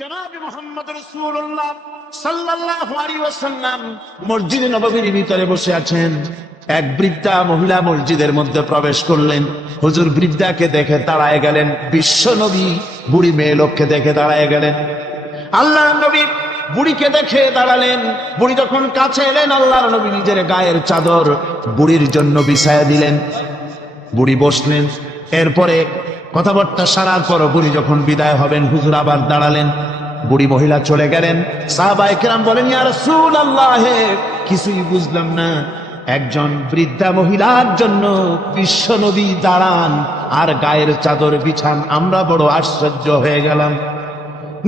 জনাব মুহাম্মদ রাসূলুল্লাহ সাল্লাল্লাহু আলাইহি ওয়াসাল্লাম মসজিদে নববীর ভিতরে বসে আছেন। এক বৃদ্ধা মহিলা মসজিদের মধ্যে প্রবেশ করলেন। হুজুর বৃদ্ধাকে দেখে দাঁড়ায় গেলেন। বিশ্ব নবী বুড়ি মেয়ে লোককে দেখে দাঁড়ায় গেলেন। আল্লাহর নবী বুড়িকে দেখে দাঁড়ালেন। বুড়ি যখন কাছে এলেন, আল্লাহর নবী নিজের গায়ের চাদর বুড়ির জন্য বিছায়া দিলেন। বুড়ি বসলেন। এরপরে কথাবার্তা সারার পর বুড়ি যখন বিদায় হবেন, হুজুর আবার দাঁড়ালেন। বুড়ি মহিলা চলে গেলেন। সাহাবায়ে কেরাম বলেন, ইয়া রাসূলুল্লাহ, কিছুই বুঝলাম না। একজন বৃদ্ধা মহিলার জন্য বিশ্ব নবী দাঁড়ান আর গায়ের চাদর বিছান, আমরা বড় আশ্চর্য হয়ে গেলাম।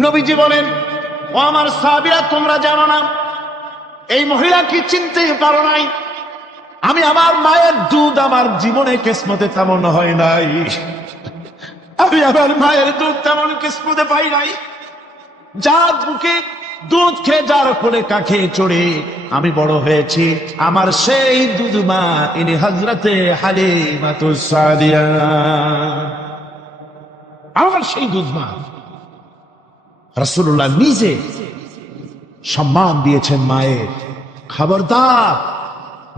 নবীজি বলেন, ও আমার সাহাবীরা, তোমরা জানো না এই মহিলা কি চিনতে পারো নাই? আমি আমার মায়ের দুধ আমার জীবনে কিসমতে তেমন হয় নাই। আমি আমার মায়ের দুধ তেমন কিসমতে পাই নাই। যার বুকে দুধ খেয়ে, যার কোলে কাখে চড়ে আমি বড় হয়েছি, আমার সেই দুধ মা ইনি হযরতে হালিমাতুস সাদিয়া। আমার সেই দুধ মা। রাসূলুল্লাহ নিজে সম্মান দিয়েছেন মায়ের। খবরদার,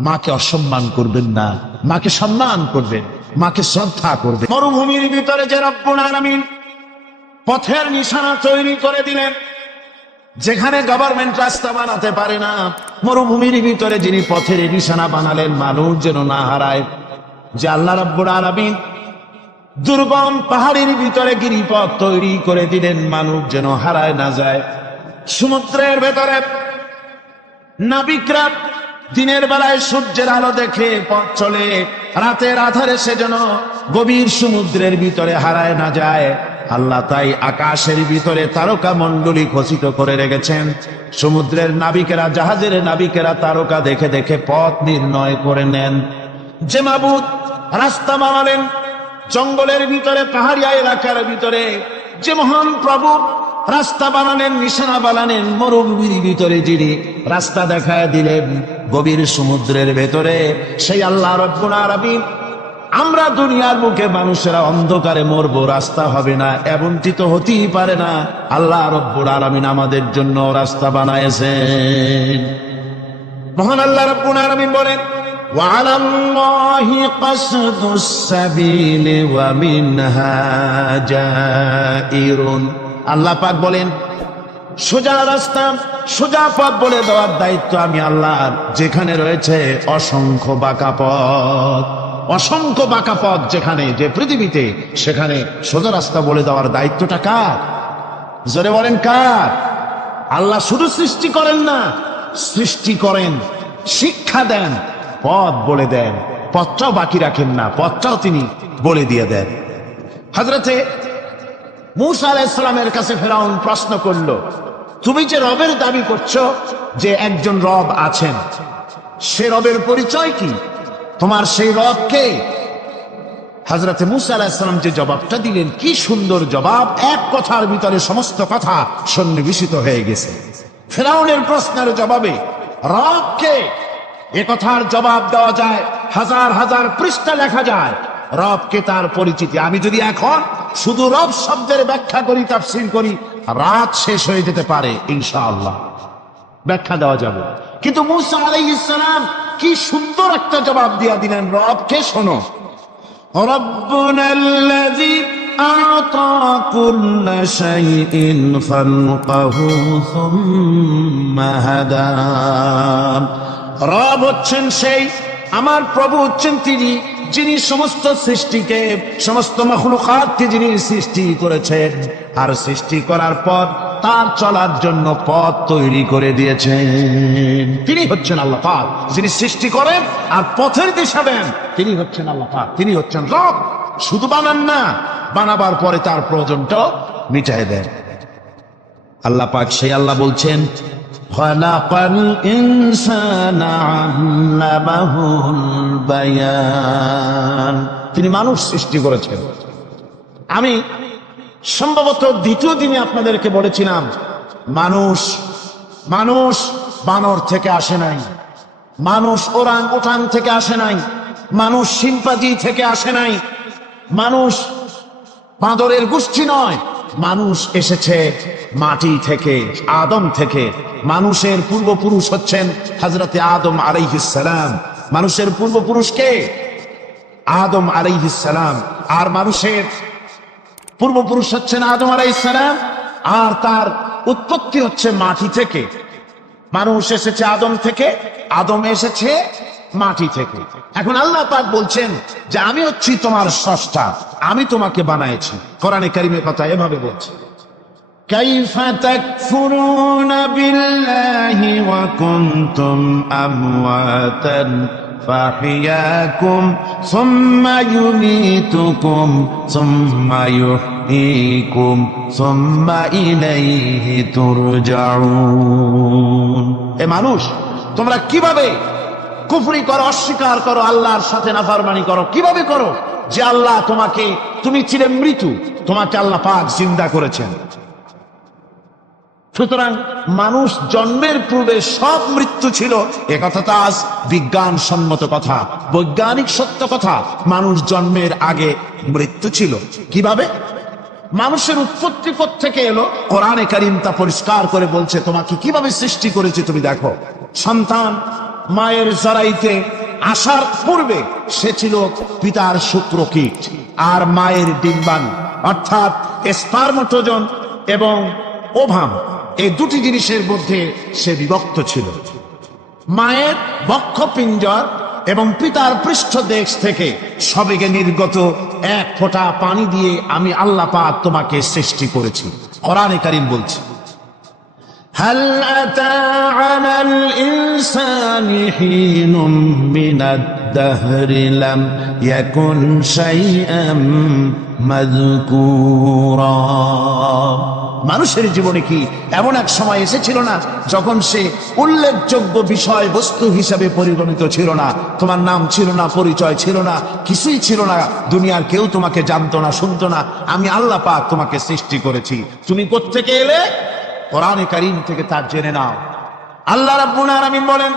মাকে অসম্মান করবেন না, মাকে সম্মান করবেন, মাকে শ্রদ্ধা করবেন। মরুভূমির ভিতরে যে রব্বুল আলামিন পথের নিশানা তৈরি করে দিলেন, যেখানে গভর্নমেন্ট রাস্তা বানাতে পারে না, মরুভূমির ভিতরে যিনি পথের নিশানা বানালেন মানুষ যেন না হারায়, যে আল্লাহ রব্বুল আলামিন দুর্গম পাহাড়ের ভিতরে গিরিপথ তৈরি করে দিলেন মানুষ যেন হারায় না যায়। সমুদ্রের ভেতরে নাবিকরা দিনের বেলায় সূর্যের আলো দেখে পথ চলে, রাতের আধারে সে যেন গভীর সমুদ্রের ভিতরে হারায় না যায়। আল্লাহ তাই আকাশের ভিতরে তারকা মণ্ডলী খচিত করে রেখেছেন। সমুদ্রের নাবিকেরা, জাহাজের নাবিকেরা তারকা দেখে দেখে পথ নির্ণয় করে নেন। যে মাবুদ রাস্তা বানালেন জঙ্গলের ভিতরে, পাহাড়িয়া এলাকার ভিতরে, যে মহান প্রভু রাস্তা বানালেন, নিশানা বানালেন মরুভূমির ভিতরে, যিনি রাস্তা দেখায় দিলেন গভীর সমুদ্রের ভেতরে, সেই আল্লাহ রব্বুল আলামিন। আমরা দুনিয়ার বুকে মানুষেরা অন্ধকারে মরবো, রাস্তা হবে না, এমনটি তো হতেই পারে না। আল্লাহ রব্বুল আলামিন আমাদের জন্য রাস্তা বানায়েছেন। মহান আল্লাহ রব্বুল আলামিন বলেন, وعلى الله قصد السبيل ومنها جائر। আল্লাহ পাক বলেন, সোজা রাস্তা, সোজা পথ বলে দেওয়ার দায়িত্ব আমি আল্লাহর। যেখানে রয়েছে অসংখ্য বাঁকা পথ, অসংখ্য বাঁকা পথ যেখানে, যে পৃথিবীতে, সেখানে সোজা রাস্তা বলে দেওয়ার দায়িত্বটা কার? জোরে বলেন কার? আল্লাহ শুধু সৃষ্টি করেন না, সৃষ্টি করেন, শিক্ষা দেন, পথ বলে দেন, পথটাও বাকি রাখেন না, পথটাও তিনি বলে দিয়ে দেন। হযরতে মূসা আলাইহিস সালামের কাছে ফেরাউন প্রশ্ন করল, তুমি যে রবের দাবি করছো, যে একজন রব আছেন, সে রবের পরিচয় কি? তোমার সেই রব কে? হযরতে মূসা আলাইহিস সালাম যে জবাবটা দিলেন, কি সুন্দর জবাব! এক কথার ভিতরে সমস্ত কথা সন্নিবেশিত হয়ে গেছে। ফেরাউনের প্রশ্নের জবাবে রব কে, এ কথার জবাব দেওয়া যায়, হাজার হাজার পৃষ্ঠা লেখা যায়। রবকে, তার পরিচিতি। আমি যদি এখন শুধু রব শব্দের ব্যাখ্যা করি, তাফসীর করি, রাত শেষ হয়ে যেতে পারে, ইনশাআল্লাহ ব্যাখ্যা দেওয়া যাবে। কিন্তু মূসা আলাইহিস সালাম কি সুন্দর একটা জবাব দিয়া দিলেন রবকে। শোনো, রব্বুনাল্লাযী আ'তা কুল্লা শাইইন খালকাহু সুম্মা হাদা। রব হচ্ছেন সেই, আমার প্রভু হচ্ছেন তিনি, যিনি সমস্ত সৃষ্টিকে, সমস্ত মাখলুকাতকে যিনি সৃষ্টি করেছেন, আর সৃষ্টি করার পর তার চলার জন্য পথ তৈরি করে দিয়েছেন। তিনি হচ্ছেন আল্লাহ পাক, যিনি সৃষ্টি করেন আর পথের দিশা দেন। তিনি হচ্ছেন আল্লাহ পাক, তিনি হচ্ছেন রব। শুধু বানান না, বানাবার পরে তার প্রয়োজনটাও মিটায় দেন। আল্লাহ পাক সেই আল্লাহ বলছেন, খালাকাল ইনসানা আল্লামাহুল বায়ান। তিনি মানুষ সৃষ্টি করেছেন। আমি সম্ভবত দ্বিতীয় দিনে আপনাদেরকে বলেছিলাম, মানুষ বানর থেকে আসে নাই, মানুষ ওরাং ওটাং থেকে আসে নাই, মানুষ শিম্পাঞ্জি থেকে আসে নাই, মানুষ বাঁদরের গোষ্ঠী নয়, মানুষ এসেছে মাটি থেকে, আদম থেকে। মানুষের পূর্বপুরুষ হচ্ছেন হযরতে আদম আলাইহিস সালাম। মানুষের পূর্বপুরুষ কে? আদম আলাইহিস সালাম। আর মানুষের পূর্বপুরুষ হচ্ছেন আদম আলাইহিস সালাম, আর তার উৎপত্তি হচ্ছে মাটি থেকে। মানুষ এসেছে আদম থেকে, আদম এসেছে মাটি থেকে। এখন আল্লাহ পাক বলছেন যে আমি হচ্ছি তোমার স্রষ্টা, আমি তোমাকে বানাইছি। কোরআনে কারীমের কথা এভাবে বলছে, কাইফা তাকফুরুনা বিল্লাহি ওয়া কুনতুম আমওয়াতান ফাহিয়াকুম সুম্মা ইউমীতুকুম সুম্মা ইউহয়ীকুম সুম্মা ইলাইহি তুরজাউন। এ মানুষ, তোমরা কিভাবে কুফরি করো, অস্বীকার করো, আল্লাহর সাথে নাফরমানি করো? কিভাবে করো যে আল্লাহ তোমাকে, তুমি ছিলে মৃত্যু, তোমাকে আল্লাহ পাক জিন্দা করেছেন। সুতরাং মানুষ জন্মের পূর্বে সব মৃত্যু ছিল, এ কথা তো আজ বিজ্ঞান সম্মত কথা, বৈজ্ঞানিক সত্য কথা। মানুষ জন্মের আগে মৃত্যু ছিল। কিভাবে? মানুষের উৎপত্তি থেকে এলো, কোরআনে কারীম তা পরিষ্কার করে বলছে। তোমাকে কিভাবে সৃষ্টি করেছে তুমি দেখো। সন্তান মায়ের জরাইতে আসার পূর্বে সে ছিল পিতার শুক্রকীট আর মায়ের ডিম্বাণু, অর্থাৎ স্পার্মটোজন এবং ওভাম, এই দুটি জিনিসের মধ্যে সে বিভক্ত ছিল। মায়ের বক্ষপিঞ্জর এবং পিতার পৃষ্ঠদেশ থেকে সবেগে নির্গত এক ফোঁটা পানি দিয়ে আমি আল্লাহ পাক তোমাকে সৃষ্টি করেছি। কোরআনে কারীম বলছে, হাল আতা আলাল ইনসানি হিনুম মিনাদ-দাহরি লাম ইয়াকুন শাইআম মাযকুরা। মানুষের জীবনে কি এমন এক সময় এসেছিল না যখন সে উল্লেখযোগ্য বিষয় বস্তু হিসাবে পরিগণিত ছিল না? তোমার নাম ছিল না, পরিচয় ছিল না, কিছুই ছিল না, দুনিয়ার কেউ তোমাকে জানতো না, শুনতো না। আমি আল্লাহ পাক তোমাকে সৃষ্টি করেছি। তুমি কোত্থেকে এলে? কোরআনে কারীম থেকে তা জেনে নাও। আল্লাহ রাব্বুল আলামিন বলেন,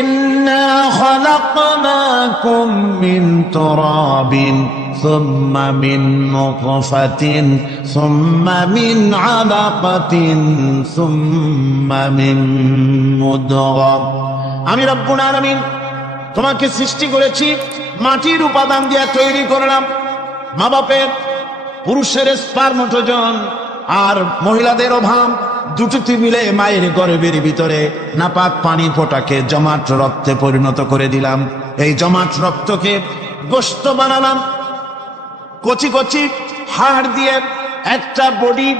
ইন্না খালাকনাকুম মিন তুরাবিন সুম্মা মিন নুতফাতিন সুম্মা মিন আলাকাতিন সুম্মা মিন মুদগা। আমি রব্বুল আলামিন তোমাকে সৃষ্টি করেছি, মাটির উপাদান দিয়ে তৈরি করলাম। মা বাপের, পুরুষের স্পার্মটোজন আর মহিলাদের ওভাম দুটোতে মিলে মায়ের গর্ভের ভিতরে নাপাক পানি ফোঁটাকে জমাট রক্তে পরিণত করে দিলাম। এই জমাট রক্তকে গোশত বানালাম, কচি কচি হাড় দিয়ে একটা বডি,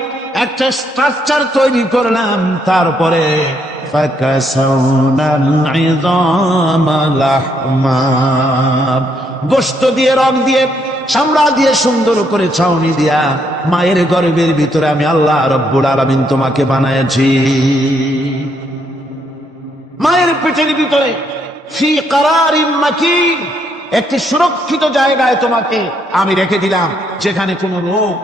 একটা স্ট্রাকচার তৈরি করলাম। তারপরে ফাকাসাউনাল ইযামা লাহমা, গোশত দিয়ে, রগ দিয়ে, চামড়া দিয়ে সুন্দর করে ছাউনি দিয়া মায়ের গর্ভের ভিতরে আমি আল্লাহ রব্বুল আলামিন তোমাকে বানাইছি। মায়ের পেটের ভিতরে ফি কারারিম মাকিন, একটি সুরক্ষিত জায়গায় তোমাকে আমি রেখে দিলাম, যেখানে কোনো রোগ,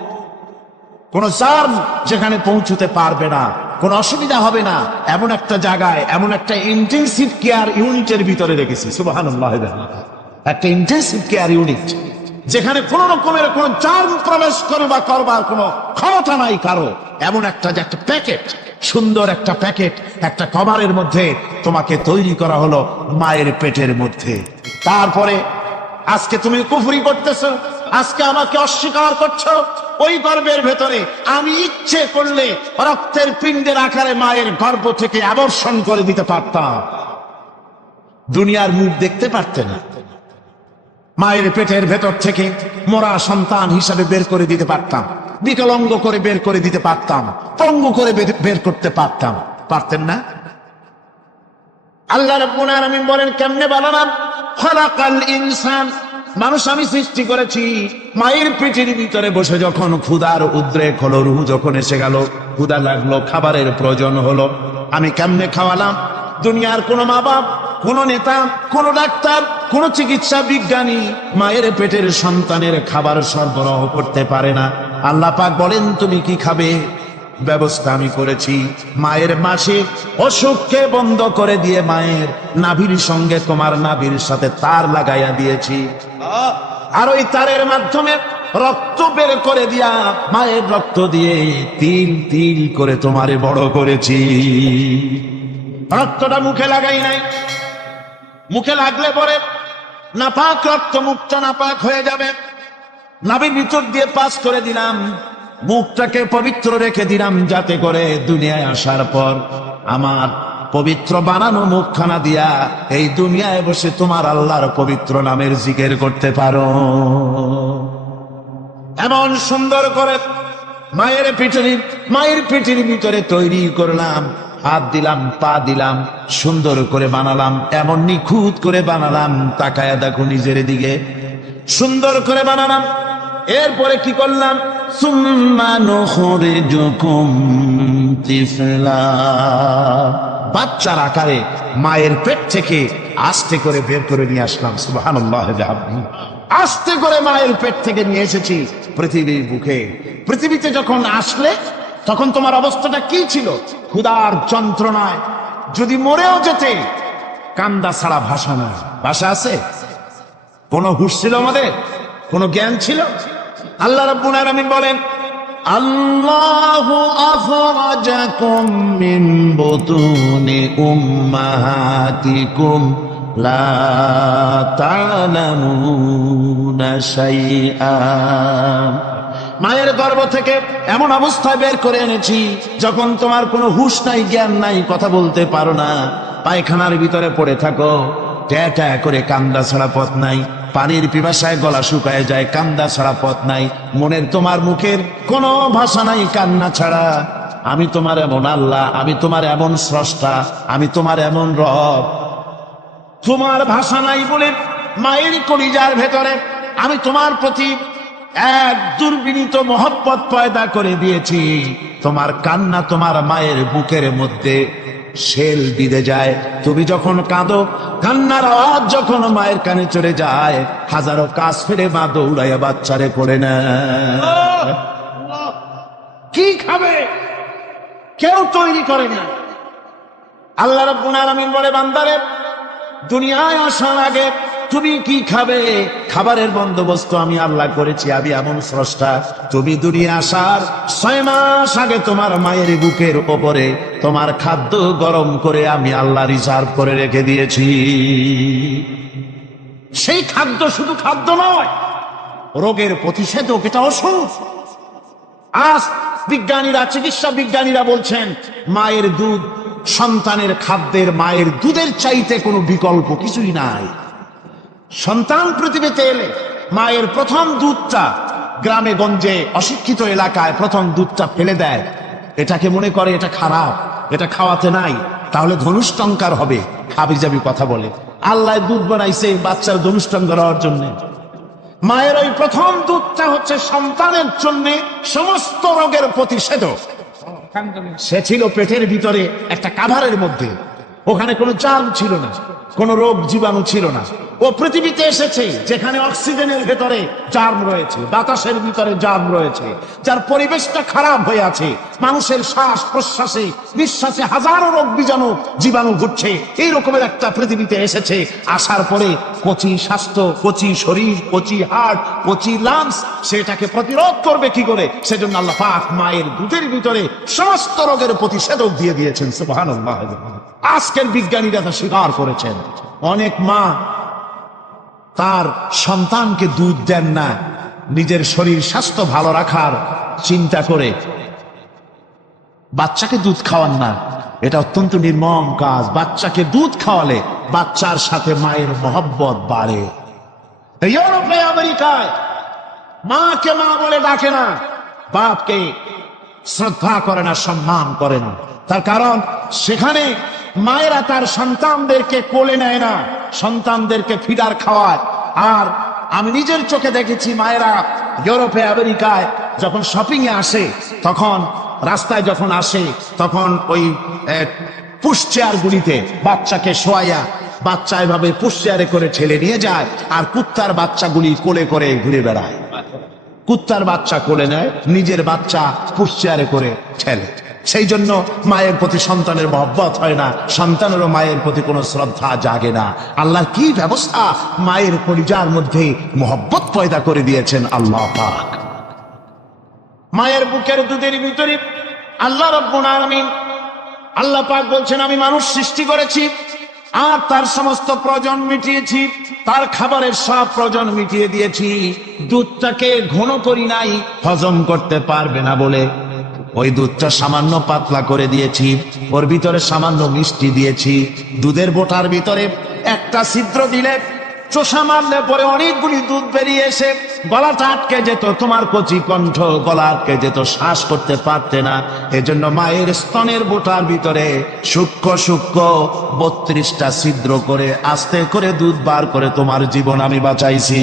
কোনো জার্ম যেখানে পৌঁছতে পারবে না, কোনো অসুবিধা হবে না। এমন একটা জায়গায়, এমন একটা ইন্টেনসিভ কেয়ার ইউনিটের ভিতরে রেখেছি। সুবহানাল্লাহ। একটা ইন্টেনসিভ কেয়ার ইউনিট যেখানে কোন রকমের কোন জার্ম প্রবেশ করে বা করবার কোনো ক্ষমতা নাই কারো। এমন একটা যে একটা প্যাকেট, সুন্দর একটা প্যাকেট, একটা কভারের মধ্যে তোমাকে তৈরি করা হলো মায়ের পেটের মধ্যে। তারপরে আজকে তুমি কুফরি করতেছো, আজকে আমাকে অস্বীকার করছো। ওই গর্ভের ভেতরে আমি ইচ্ছে করলে রক্তের পিণ্ডের আকারে মায়ের গর্ভ থেকে আবর্ষণ করে দিতে পারতাম, দুনিয়ার মুখ দেখতে পারতে না। মায়ের পেটের ভেতর থেকে মরা সন্তান হিসাবে বের করে দিতে পারতাম, বিকলাঙ্গ করে বের করে দিতে পারতাম, পঙ্গু করে বের করতে পারতাম। পারতেন না? আল্লাহ রাব্বুল আলামিন বলেন, কেমনে বানালাম? খালাকাল ইনসান, মানুষ আমি সৃষ্টি করেছি মায়ের পেটের ভিতরে বসে। যখন ক্ষুধার উদ্রেক হলো, রূহ যখন এসে গেল, ক্ষুধা লাগলো, খাবারের প্রয়োজন হলো, আমি কেমনে খাওয়ালাম? দুনিয়ার কোনো মা বাপ, কোনো নেতা, কোনো ডাক্তার, কোনো চিকিৎসা বিজ্ঞানী মায়ের পেটের সন্তানের খাবার সরবরাহ করতে পারে না। আল্লাহ পাক বলেন, তুমি কি খাবে? ব্যবস্থা আমি করেছি। মায়ের মাসে অসুখকে বন্ধ করে দিয়ে মায়ের নাভির সঙ্গে তোমার নাভির সাথে তার লাগাইয়া দিয়েছি, আর ওই তারের মাধ্যমে রক্ত বের করে দিয়া, মায়ের রক্ত দিয়ে তিল তিল করে তোমারে বড় করেছি। রক্তটা মুখে লাগাই নাই, মুখে লাগলে পরে নাপাক রক্ত মুখটা নাপাক হয়ে যাবে। নাভির ভিতর দিয়ে পাস করে দিলাম, মুখটাকে পবিত্র রেখে দিলাম, যাতে করে দুনিয়ায় আসার পর আমার পবিত্র বানানো মুখখানা দিয়া এই দুনিয়ায় বসে তোমার আল্লাহর পবিত্র নামের জিকির করতে পারো। এমন সুন্দর করে মায়ের পিঠের ভিতরে তৈরি করলাম, হাত দিলাম, পা দিলাম, সুন্দর করে বানালাম, এমন নিখুঁত করে বানালাম, তাকায়া দেখো নিজের দিকে, সুন্দর করে বানালাম। এরপরে কি করলাম, সুম্মা নুখরিজুকুম তিফলা, বাচ্চার আকারে মায়ের পেট থেকে আস্তে করে বের করে নিয়ে আসলাম। সুবহানাল্লাহ, আস্তে করে মায়ের পেট থেকে নিয়ে এসেছি পৃথিবীর বুকে। পৃথিবীতে যখন আসলে তখন তোমার অবস্থাটা কি ছিল? ক্ষুধার যন্ত্রণায় যদি মরেও যেতে, কান্দা ছাড়া ভাষা নাই। ভাষা আছে? কোন হুঁশ ছিল আমাদের? কোন জ্ঞান ছিল? আল্লাহ রাব্বুল আলামিন বলেন, আল্লাহু আখরাজাকুম মিন বুতুনি উম্মাহাতিকুম লা তা'লামুনা শাইআ, মায়ের গর্ভ থেকে এমন অবস্থায় বের করে এনেছি যখন তোমার কোনো হুঁশ নাই, জ্ঞান নাই, কথা বলতে পারো না, পায়খানার ভিতরে পড়ে থাকো, ট্যা ট্যা করে কান্দা ছাড়া পথ নাই, পানির পিপাসায় গলা শুকায় যায়, কান্দা ছাড়া পথ নাই, মনের তোমার মুখের কোনো ভাষা নাই কান্না ছাড়া। আমি তোমার এমন আল্লাহ, আমি তোমার এমন স্রষ্টা, আমি তোমার এমন রব। তোমার ভাষা নাই বলে মায়ের কলিজার ভেতরে আমি তোমার প্রতি এক দুর্বিনীত মহব্বত পয়দা করে দিয়েছি। তোমার কান্না তোমার মায়ের বুকের মধ্যে শেল বিঁধে যায়। তুমি যখন কাঁদো, কান্নার আওয়াজ যখন মায়ের কানে চলে যায়, হাজারো কাজ ফেলে মা দৌড়াইয়া বাচ্চারে করে না। কি খাবে কেউ তৈরি করে না। আল্লাহ রাব্বুল আলামিন বলে, বান্দারে, দুনিয়ায় আসার আগে তুমি কি খাবে, খাবারের বন্দোবস্ত আমি আল্লাহ করেছি, আমি এমন স্রষ্টা। তুমি দুনিয়া আসার 6 মাস আগে তোমার মায়ের বুকের ওপরে তোমার খাদ্য গরম করে আমি আল্লাহ রিজার্ভ করে রেখে দিয়েছি। সেই খাদ্য শুধু খাদ্য নয়, রোগের প্রতিষেধক, এটা ওষুধ। আজ বিজ্ঞানীরা, চিকিৎসা বিজ্ঞানীরা বলছেন, মায়ের দুধ সন্তানের খাদ্যের, মায়ের দুধের চাইতে কোনো বিকল্প কিছুই নাই। সন্তান পৃথিবীতে এলে মায়ের প্রথম দুধটা গ্রামে গঞ্জে অশিক্ষিত এলাকায় প্রথম দুধটা ফেলে দেয়, এটাকে মনে করে এটা খারাপ, এটা খাওয়াতে নাই, তাহলে ধনুষ্টঙ্কার হবে, হাবিজাবি কথা বলে। আল্লাহ দুধ বানাইছে বাচ্চার ধনুষ্টঙ্কার হওয়ার জন্য। মায়ের ওই প্রথম দুধটা হচ্ছে সন্তানের জন্য সমস্ত রোগের প্রতিষেধক। সে ছিল পেটের ভিতরে একটা কাভারের মধ্যে, ওখানে কোনো জার্ম ছিল না, কোনো রোগ জীবাণু ছিল না। ও পৃথিবীতে এসেছে যেখানে অক্সিজেনের ভেতরে জার্ম রয়েছে, বাতাসের ভিতরে জার্ম রয়েছে, যার পরিবেশটা খারাপ হয়ে আছে, মানুষের শ্বাস প্রশ্বাসে নিঃশ্বাসে হাজারো রোগ বীজাণু জীবাণু ঘুরছে। এই রকমের একটা পৃথিবীতে এসেছে। আসার পরে কচি স্বাস্থ্য, কচি শরীর, কচি হার্ট, কচি লাংস, সেটাকে প্রতিরোধ করবে কি করে? সেজন্য আল্লাহ পাক মায়ের দুধের ভিতরে সমস্ত রোগের প্রতিষেধক দিয়ে দিয়েছেন। সুবহানাল্লাহ। আজকের বিজ্ঞানীরা তা স্বীকার করেছেন। অনেক মা তার সন্তানকে দুধ দেন না, নিজের শরীর স্বাস্থ্য ভালো রাখার চিন্তা করে বাচ্চাকে দুধ খাওয়ান না। এটা অত্যন্ত নির্মম কাজ। বাচ্চাকে দুধ খাওয়ালে বাচ্চার সাথে মায়ের মহব্বত বাড়ে। ইউরোপে, আমেরিকায় মাকে মা বলে ডাকে না, বাপকে শ্রদ্ধা করে না, সম্মান করে না। তার কারণ সেখানে মায়েরা তার সন্তানদেরকে কোলে নেয় না, সন্তানদেরকে ফিডার খাওয়ায়। আর আমি নিজের চোখে দেখেছি, মায়েরা ইউরোপে, আমেরিকায় যখন শপিং এ আসে, তখন রাস্তায় যখন আসে, তখন ওই পুশ চেয়ার গুলিতে বাচ্চাকে শোয়াইয়া, বাচ্চা এভাবে পুশ চেয়ারে করে ঠেলে নিয়ে যায়, আর কুত্তার বাচ্চাগুলি কোলে করে ঘুরে বেড়ায়। কুত্তার বাচ্চা কোলে নেয়, নিজের বাচ্চা পুশ চেয়ারে করে ঠেলে। সেই জন্য মায়ের প্রতি সন্তানের মহব্বত হয় না, সন্তানেরও মায়ের প্রতি কোনো শ্রদ্ধা জাগে না। আল্লাহর কি ব্যবস্থা, মায়ের কলিজার মধ্যে মহব্বত পয়দা করে দিয়েছেন আল্লাহ পাক। মায়ের বুকের দুধের ভিতরে আল্লাহ রাব্বুল আলামিন, আল্লাহ পাক বলছেন আমি মানুষ সৃষ্টি করেছি আর তার সমস্ত প্রয়োজন মিটিয়েছি, তার খাবারের সব প্রয়োজন মিটিয়ে দিয়েছি। দুধটাকে ঘন করি নাই, হজম করতে পারবে না বলে ওই দুধটা সামান্য পাতলা করে দিয়েছি, ওর ভিতরে সামান্য মিষ্টি দিয়েছি। দুধের বোটার ভিতরে একটা ছিদ্র দিলে চোষা মারলে পরে অনেকগুলি দুধ বেরিয়ে এসে গলাটা আটকে যেত, তোমার কচি কণ্ঠ গলা আটকে যেত, শ্বাস করতে পারতে না। এজন্য মায়ের স্তনের বোটার ভিতরে সূক্ষ্ম সূক্ষ্ম 32টা ছিদ্র করে আস্তে করে দুধ বার করে তোমার জীবন আমি বাঁচাইছি।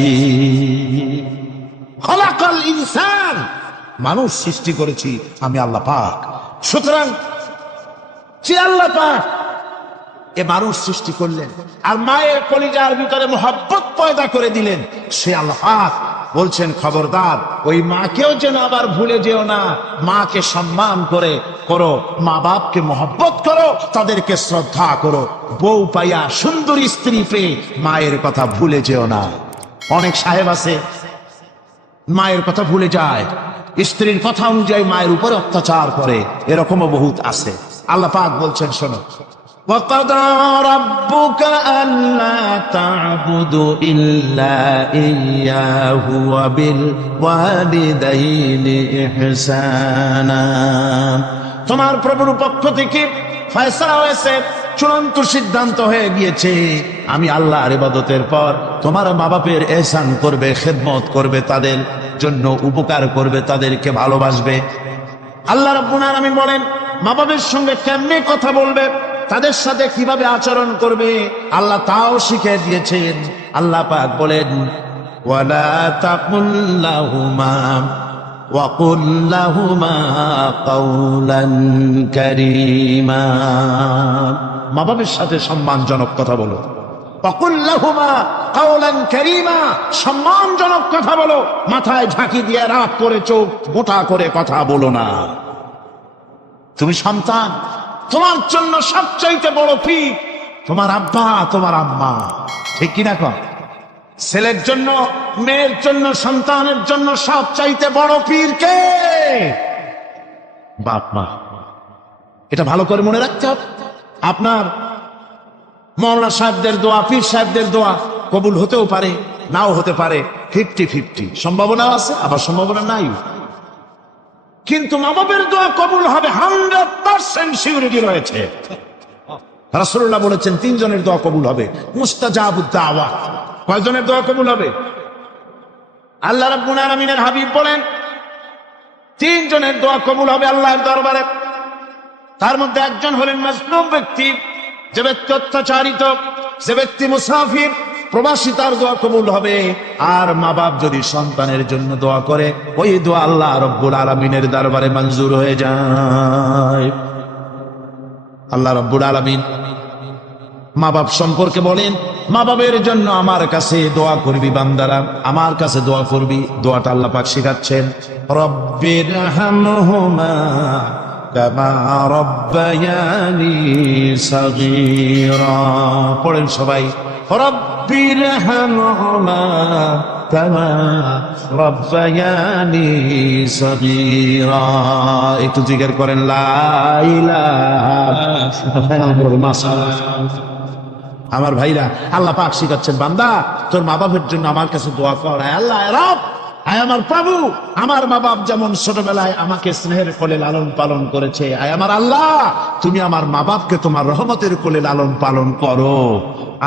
খলাকাল ইনসান, মানুষ সৃষ্টি করেছি আমি আল্লাহ পাক। সুতরাং যে আল্লাহ পাক এ মানুষ সৃষ্টি করলেন আর মায়ের কলিজার ভিতরে মহব্বত পয়দা করে দিলেন, সে আল্লাহ পাক বলছেন খবরদার ওই মাকেও যেন আবার ভুলে যেও না। মাকে সম্মান করে করো, মা বাপকে মহব্বত করো, তাদেরকে শ্রদ্ধা করো। বউ পাইয়া সুন্দর স্ত্রী পেয়ে মায়ের কথা ভুলে যেও না। অনেক সাহেব আছে মায়ের কথা ভুলে যায়, স্ত্রীর কথা অনুযায়ী মায়ের উপরে অত্যাচার করে, এরকমও বহুত আছে। আল্লাহ পাক বলছেন শোনো, وَقَضَى رَبُّكَ أَلَّا تَعْبُدُوا إِلَّا إِيَّاهُ وَبِالْوَالِدَيْنِ إِحْسَانًا। তোমার প্রভুর পক্ষ থেকে ফয়সালা হয়েছে, চূড়ান্ত সিদ্ধান্ত হয়ে গিয়েছে, আমি আল্লাহর ইবাদতের পর তোমার মা বাপের এহসান করবে, খেদমত করবে, তাদের জন্য উপকার করবে, তাদেরকে ভালোবাসবে। আল্লাহ রাব্বুল আলামিন বলেন মা বাপের সঙ্গে কেমনে কথা বলবে, তাদের সাথে কিভাবে আচরণ করবে, আল্লাহ তাও শিখিয়ে দিয়েছেন। আল্লাহ পাক বলেন ওয়ালা তাকুল লাহুমা ওয়া কুল লাহুমা কাওলান কারীমা। মা বাবার সাথে সম্মানজনক কথা বলো। ওয়া কুল লাহুমা কাওলান কারীমা, সম্মানজনক কথা বলো, মাথায় ঝাঁকি দিয়ে রাগ করে চোখ মোটা করে কথা বলো না। তুমি সন্তান, তোমার জন্য সবচাইতে বড় পীর তোমার আব্বা তোমার আম্মা, ঠিক কিনা কন? ছেলের জন্য, মেয়ের জন্য, সন্তানের জন্য সবচাইতে বড় পীর কে? বাপ মা। এটা ভালো করে মনে রাখতে হবে। আপনার মাওলানা সাহেবদের দোয়া, পীর সাহেবদের দোয়া কবুল হতেও পারে, নাও হতে পারে, 50-50 সম্ভাবনা আছে, আবার সম্ভাবনা নাই। কিন্তু মা বাপের দোয়া কবুল হবে 100% সিউরিটি রয়েছে। রাসূলুল্লাহ বলেছেন 3 জনের দোয়া কবুল হবে, মুস্তাজাবুদ দাওয়া। কয়জনের দোয়া কবুল হবে? আল্লাহ রাব্বুল আলামিনের হাবিব বলেন 3 জনের দোয়া কবুল হবে আল্লাহর দরবারে। তার মধ্যে একজন হলেন মাজলুম ব্যক্তি, যে ব্যক্তি অত্যাচারিত, যে ব্যক্তি মুসাফির, প্রবাসী, তার দোয়া কবুল হবে। আর মা বাপ যদি সন্তানের জন্য দোয়া করে, ওই দোয়া আল্লাহ রাব্বুল আলামিনের দরবারে মঞ্জুর হয়ে যায়। আল্লাহ রাব্বুল আলামিন মা বাপ সম্পর্কে বলেন, মা বাবের জন্য আমার কাছে দোয়া করবি বান্দারা, আমার কাছে দোয়া করবি। দোয়াটা আল্লাহ পাক শেখাচ্ছেন, রব্বিরহামহুমা কামা রব্বায়ানি সাগীরা। পড়েন সবাই, রব্বিরহামহুমা কামা রব্বায়ানি সাগীরা। একটু জিকির করেন লা ইলাহা ইল্লাল্লাহ। আমার ভাইরা, আল্লাহ পাক শিখাচ্ছেন, বান্দা তোর মা বাপের জন্য আমার কাছে দোয়া কর। আল্লাহ রব, আয় আমার প্রভু, আমার মা বাপ যেমন ছোটবেলায় আমাকে স্নেহের কোলে লালন পালন করেছে, আয় আমার আল্লাহ তুমি আমার মা বাপকে তোমার রহমতের কোলে লালন পালন করো।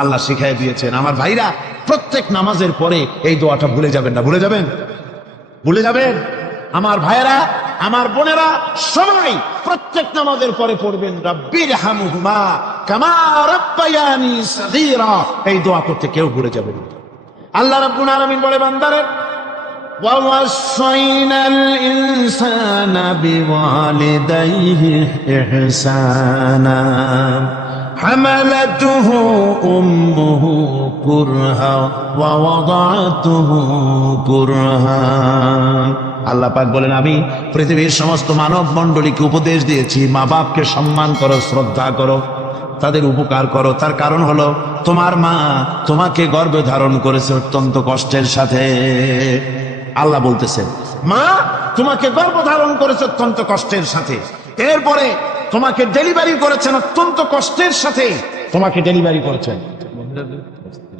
আল্লাহ শিখাই দিয়েছেন। আমার ভাইরা, প্রত্যেক নামাজের পরে এই দোয়াটা ভুলে যাবেন না। ভুলে যাবেন? ভুলে যাবেন? আমার ভাইরা, আমার বোনেরা, সবাই প্রত্যেক নামাজের পরে পড়বেন রব্বিরহামহুমা কামা রব্বায়ানি সাগীরা। এই দোয়া করতে কেউ ভুলে যাবেন না। আল্লাহ রাব্বুল আলামিন বলে বান্দারে, ওয়া ওয়াসাইনাল ইনসানা বিওয়ালিদাইহি ইহসানা হামালাতুহু উম্মুহু কুরহা ওয়া ওয়াদাতুহু কুরহা। আল্লাহ পাক বলেন, আমি পৃথিবীর সমস্ত মানব মণ্ডলীকে উপদেশ দিয়েছি, মা বাপকে সম্মান করো, শ্রদ্ধা করো, তাদের উপকার করো। তার কারণ হলো তোমার মা তোমাকে গর্ভে ধারণ করেছে অত্যন্ত কষ্টের সাথে। আল্লাহ বলতেছেন, মা তোমাকে গর্ভধারণ করেছে অত্যন্ত কষ্টের সাথে, এরপরে তোমাকে ডেলিভারি করেছেন অত্যন্ত কষ্টের সাথে, তোমাকে ডেলিভারি করেছেন।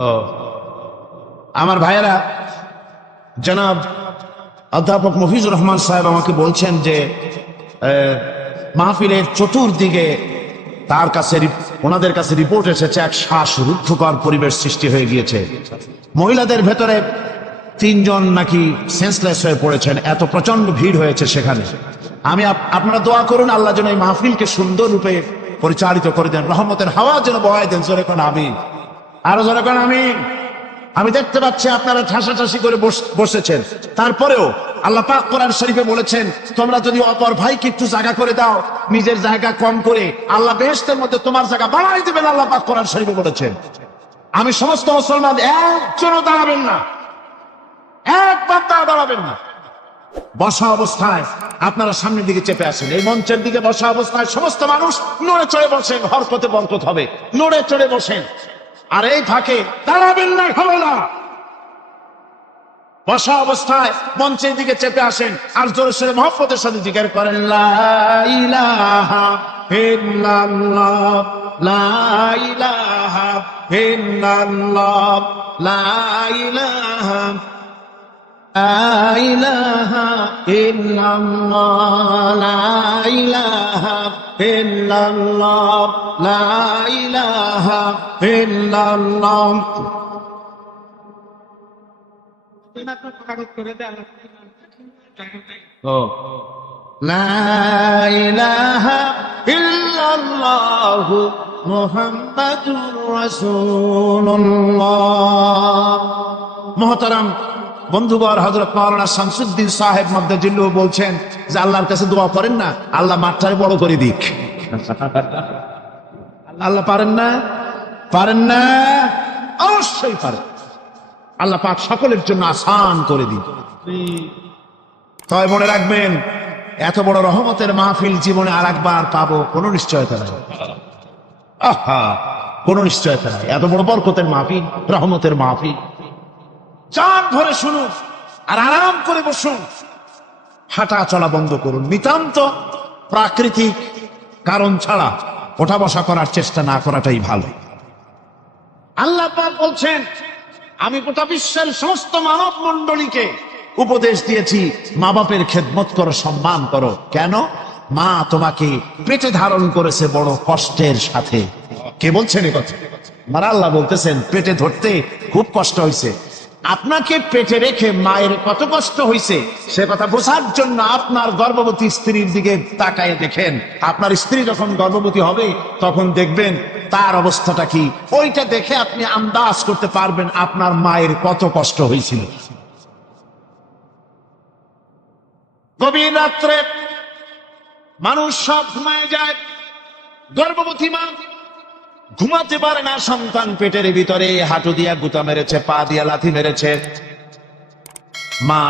ও আমার ভাইয়েরা, জনাব অধ্যাপক মফিজুর রহমান সাহেব আমাকে বলছেন যে মাহফিলের চতুর্দিকে ওনাদের কাছে রিপোর্ট এসেছে এক শ্বাসরুদ্ধকর পরিবেশ সৃষ্টি হয়ে গিয়েছে। মহিলাদের ভেতরে 3 জন নাকি সেন্সলেস হয়ে পড়েছেন, এত প্রচন্ড ভিড় হয়েছে সেখানে। আপনারা দোয়া করুন আল্লাহ যেন এই মাহফিলকে সুন্দর রূপে পরিচালিত করে দেন, রহমতের হাওয়া যেন বহায় দেন। জোরে কোন আমিন, আরো জোরে কোন আমিন। আমি দেখতে পাচ্ছি আপনারা ঠাসাঠাসি করে বসেছেন, তারপরেও আল্লাহ পাক কোরআন শরীফে বলেছেন, তোমরা যদি অপর ভাইকে একটু জায়গা করে দাও, নিজের জায়গা কম করে, আল্লাহ বেহেশতের মধ্যে তোমার জায়গা বাড়াই দেবেন। আল্লাহ পাক কোরআন শরীফে বলেছেন। আমি সমস্ত মুসলমান একজনও দাঁড়াবেন না, একবার দাঁড়াবেন না। বসা অবস্থায় আপনারা সামনের দিকে চেপে আসেন, এই মঞ্চের দিকে বসা অবস্থায় সমস্ত মানুষ নড়ে চড়ে বসেন, হরকতে বরকত হবে, নড়ে চড়ে বসেন। আর এই ফাঁকে দাঁড়াবেন না, হবে না। বসা অবস্থায় মঞ্চের দিকে চেপে আসেন আর জোরে সোরে মহব্বতের সাথে জিকির করেন, লা ইলাহা ইল্লাল্লাহ, লা ইলাহা ইল্লাল্লাহ, লা ইলাহা ইলাহা ইল্লাল্লাহ, লা ইলাহা ইল্লাল্লাহ, লা ইলাহা ইল্লাল্লাহ। লা ইলাহা ইল্লাল্লাহু মুহাম্মাদুর রাসূলুল্লাহ। মুহতারাম বন্ধুবর, হযরত মাওলানা শামসুদ্দিন সাহেব মাদ্দাজিল্লুহু বলছেন যে আল্লাহর কাছে দোয়া করেন না, আল্লাহ মাঠটারে বড় করে দিক। আল্লাহ পারেন না? পারেন না? অবশ্যই পারেন। আল্লাহ পাক সকলের জন্য আসান করে দিন। তবে মনে রাখবেন, এত বড় রহমতের মাহফিল জীবনে আর একবার পাবো কোনো নিশ্চয়তা নাই। আহা, কোনো নিশ্চয়তা নাই। এত বড় বরকতের মাহফিল, রহমতের মাহফিল, চান ভরে শুনুন আর আরাম করে বসুন, হাঁটা চলা বন্ধ করুন। নিতান্ত প্রাকৃতিক কারণ ছাড়া ওঠা বসা করার চেষ্টা না করাটাই ভালো। আল্লাহ পাক বলছেন, আমি গোটা বিশ্বের সমস্ত মানব মণ্ডলীকে উপদেশ দিয়েছি, মা বাপের খেদমত করো, সম্মান করো। কেন? মা তোমাকে পেটে ধারণ করেছে বড় কষ্টের সাথে। কে বলছেন এ কথা? আমার আল্লাহ বলতেছেন, পেটে ধরতে খুব কষ্ট হয়েছে। আপনাকে পেটে রেখে মায়ের কত কষ্ট হয়েছে সে কথা বোঝার জন্য আপনার গর্ভবতী স্ত্রীর দিকে তাকায় দেখেন। আপনার স্ত্রী যখন গর্ভবতী হবে তখন দেখবেন তার অবস্থাটা কি, ওইটা দেখে আপনি আন্দাজ করতে পারবেন আপনার মায়ের কত কষ্ট হয়েছিল। গভীর রাত্রে মানুষ সব ঘুমায় যায়, গর্ভবতী মা ঘুমাতে পারে না। সন্তান পেটের ভিতরে হাঁটু দিয়া গুতা মেরেছে, পা দিয়া লাথি মেরেছে। মা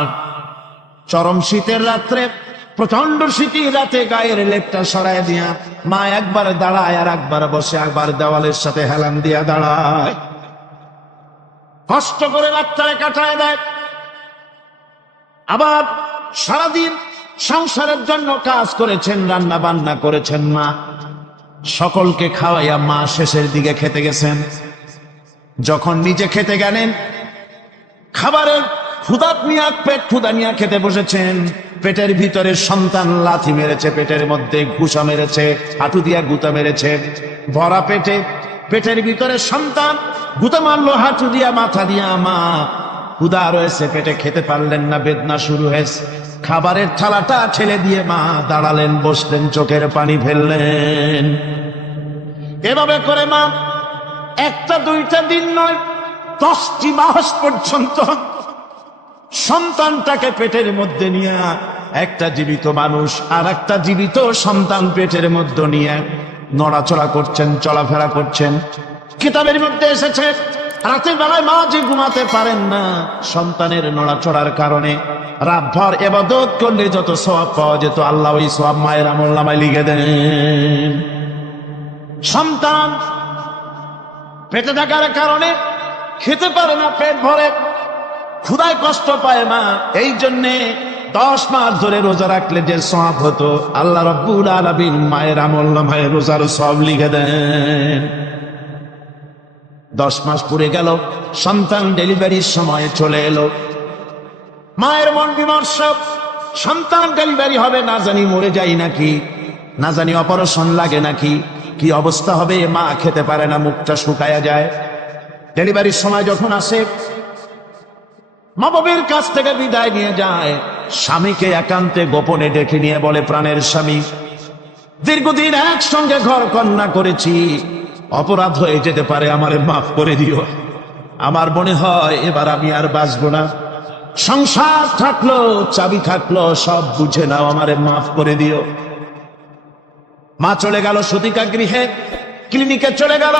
চরম শীতের রাত্রে, প্রচন্ড শীতের রাতে গায়ের লেপটা সরায় দিয়া মা একবার দাঁড়ায় আর একবার বসে, একবার দেওয়ালের সাথে হেলান দিয়া দাঁড়ায়, কষ্ট করে রাতটায় কাটায় দেয়। আবার সারাদিন সংসারের জন্য কাজ করেছেন, রান্না বান্না করেছেন মা, সকলকে খাওয়াইয়া মা শেষের দিকে খেতে গেছেন। যখন নিজে খেতে গেলেন, খাবারের ক্ষুধা নিয়ে, পেট ক্ষুধা নিয়ে খেতে বসেছেন, পেটের ভিতরে সন্তান লাথি মেরেছে, পেটের মধ্যে ঘুষা মেরেছে, হাঁটু দিয়া গুতা মেরেছে। ভরা পেটে, পেটের ভিতরে সন্তান গুতা মারলো হাঁটু দিয়া, মাথা দিয়া। মা ক্ষুধা রয়েছে, পেটে খেতে পারলেন না, বেদনা শুরু হয়েছে। খাবারের থালাটা ঠেলে দিয়ে মা দাঁড়ালেন, বসলেন, চোখের পানি ফেললেন। এভাবে করে মা একটা দুইটা দিন নয়, 10টি মাস পর্যন্ত সন্তানটাকে পেটের মধ্যে নিয়ে, একটা জীবিত মানুষ আর একটা জীবিত সন্তান পেটের মধ্যে নিয়ে নড়াচড়া করছেন, চলাফেরা করছেন। কিতাবের মধ্যে এসেছে রাতের বেলায় মা যে ঘুমাতে পারেন না সন্তানের নড়াচড়ার কারণে, রাতভর ইবাদত করলে যত সওয়াব পাওয়া যেত আল্লাহ ওই সওয়াব মায়ের আমলনামায় লিখে দেন। সন্তান পেটে থাকার কারণে খেতে পারে না, পেট ভরে ক্ষুধায় কষ্ট পায় মা, এই জন্যে 10 মাস ধরে রোজা রাখলে যে সওয়াব হতো আল্লাহ রাব্বুল আলামিন মায়ের আমলনামায় রোজার সওয়াব লিখে দেন। 10 মাস পুরে গেল, সন্তান ডেলিভারির সময় চলে এলো, মায়ের মন বিমর্ষ, সন্তান ডেলিভারি হবে, না জানি মরে যাই নাকি, না জানি অপারেশন লাগে নাকি, কি অবস্থা হবে। মা খেতে পারে না, মুখটা শুকায়া যায়। ডেলিভারির সময় যখন আসে, মা বাবার কাছ থেকে বিদায় নিয়ে যায়, স্বামীকে একান্তে গোপনে ডেকে নিয়ে বলে, প্রাণের স্বামী, দীর্ঘদিন একসঙ্গে ঘর কন্যা করেছি, অপরাধ হয়ে যেতে পারে, আমারে মাফ করে দিও। আমার মনে হয় এবার আমি আর বাঁচবো না, সংসার থাকলো চাবি থাকলো সব বুঝে নাও, আমারে মাফ করে দিও। মা চলে গেল সতিকা গৃহে, ক্লিনিকে চলে গেল,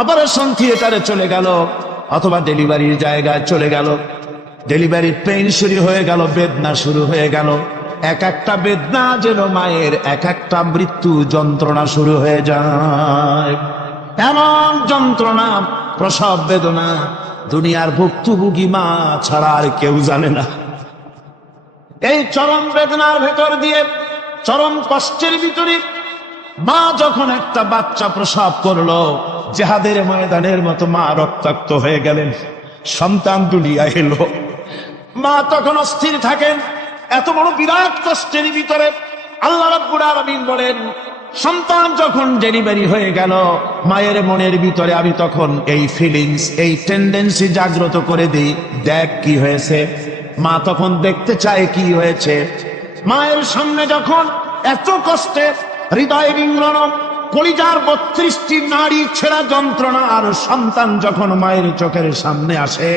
অপারেশন থিয়েটারে চলে গেল, অথবা ডেলিভারির জায়গায় চলে গেল। ডেলিভারির পেইন শুরু হয়ে গেল, বেদনা শুরু হয়ে গেল। এক একটা বেদনা যেন মায়ের এক একটা মৃত্যু যন্ত্রণা শুরু হয়ে যায়। এমন যন্ত্রণা, প্রসব বেদনা দুনিয়ার ভুক্তভোগী মা ছাড়া আর কেউ জানে না। এই চরম বেদনার ভেতর দিয়ে, চরম কষ্টের ভিতরে মা যখন একটা বাচ্চা প্রসব করলো, জিহাদের ময়দানের মতো মা রক্তাক্ত হয়ে গেলেন, সন্তান দুনিয়ায় এলো। মা তখন অস্থির থাকেন, এত বড় বিরাট কষ্টের ভিতরে। আল্লাহ রাব্বুল আলামিন বলেন, সন্তান যখন ডেলিভারি হয়ে গেল, মায়ের মনের ভিতরে আমি তখন এই ফিলিংস, এই টেন্ডেন্সি জাগ্রত করে দিই, দেখ কি হয়েছে। মা তখন দেখতে চায় কি হয়েছে। মায়ের সামনে যখন এত কষ্টে হৃদয় বিঙ্গলন, কলিজার 32টি নাড়ি ছেঁড়া যন্ত্রণা আর সন্তান যখন মায়ের চোখের সামনে আসে,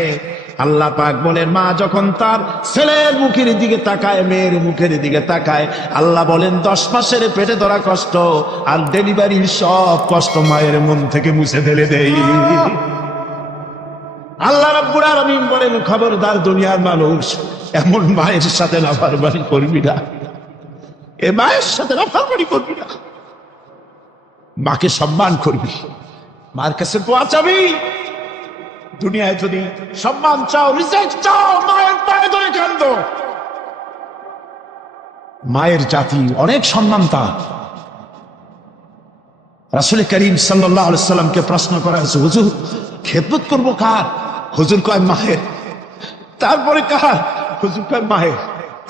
আল্লাহ পাক বলেন, মা যখন তার ছেলের মুখের দিকে তাকায়, মেয়ের মুখের দিকে তাকায়, আল্লাহ বলেন 10 মাসের পেটে ধরা কষ্ট আর ডেলিভারির সব কষ্ট মায়ের মন থেকে মুছে ফেলে দেই। আল্লাহ রাব্বুল আলামিন বলেন, খবরদার দুনিয়ার মানুষ, এমন মায়ের সাথে নাফরমানি করবি না, এ মায়ের সাথে নাফরমানি করবি না, মাকে সম্মান করবি, মার কাছে দোয়া চাবি। দুনিয়ায় যদি সম্মান চাও, রিজেক্ট চাও, মায়ের পায়ে ধরে কাঁদো। মায়ের জাতি অনেক সম্মান তার। রাসূল করিম সাল্লাল্লাহু আলাইহি সাল্লামকে প্রশ্ন করা হয়েছে, হুজুর খেদমত করবো কার? হুজুর কয় মায়ের। তারপরে কার? হুজুর কয় মায়ের।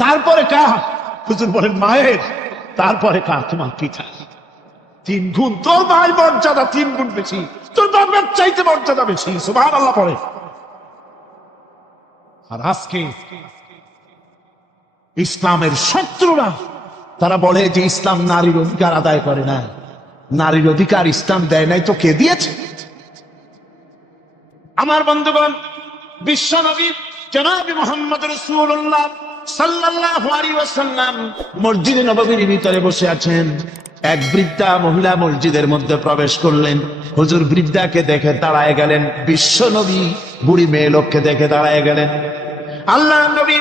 তারপরে কার? হুজুর বলেন মায়ের। তারপরে কার? তোমার পিতা। 3 গুণ তোর মায়ের মর্যাদা, 3 গুণ বেশি, তোর বাবার চাইতে মর্যাদা বেশি। সুবহানাল্লাহ পড়ে। আর আজকে ইসলামের শত্রুরা তারা বলে যে ইসলাম নারীর অধিকার আদায় করে না। নারীর অধিকার ইসলাম দেয় নাই তো কে দিয়েছে? আমার বন্ধুগণ, বিশ্ব নবী জনাব মুহাম্মদ রাসূলুল্লাহ সাল্লাল্লাহু আলাইহি ওয়াসাল্লাম মসজিদে নববীর ভিতরে বসে আছেন। এক বৃদ্ধা মহিলা মসজিদের মধ্যে প্রবেশ করলেন। হুজুর বৃদ্ধাকে দেখে দাঁড়ায় গেলেন, বিশ্ব নবী বুড়ি মেয়ে লোককে দেখে দাঁড়ায় গেলেন। আল্লাহ নবী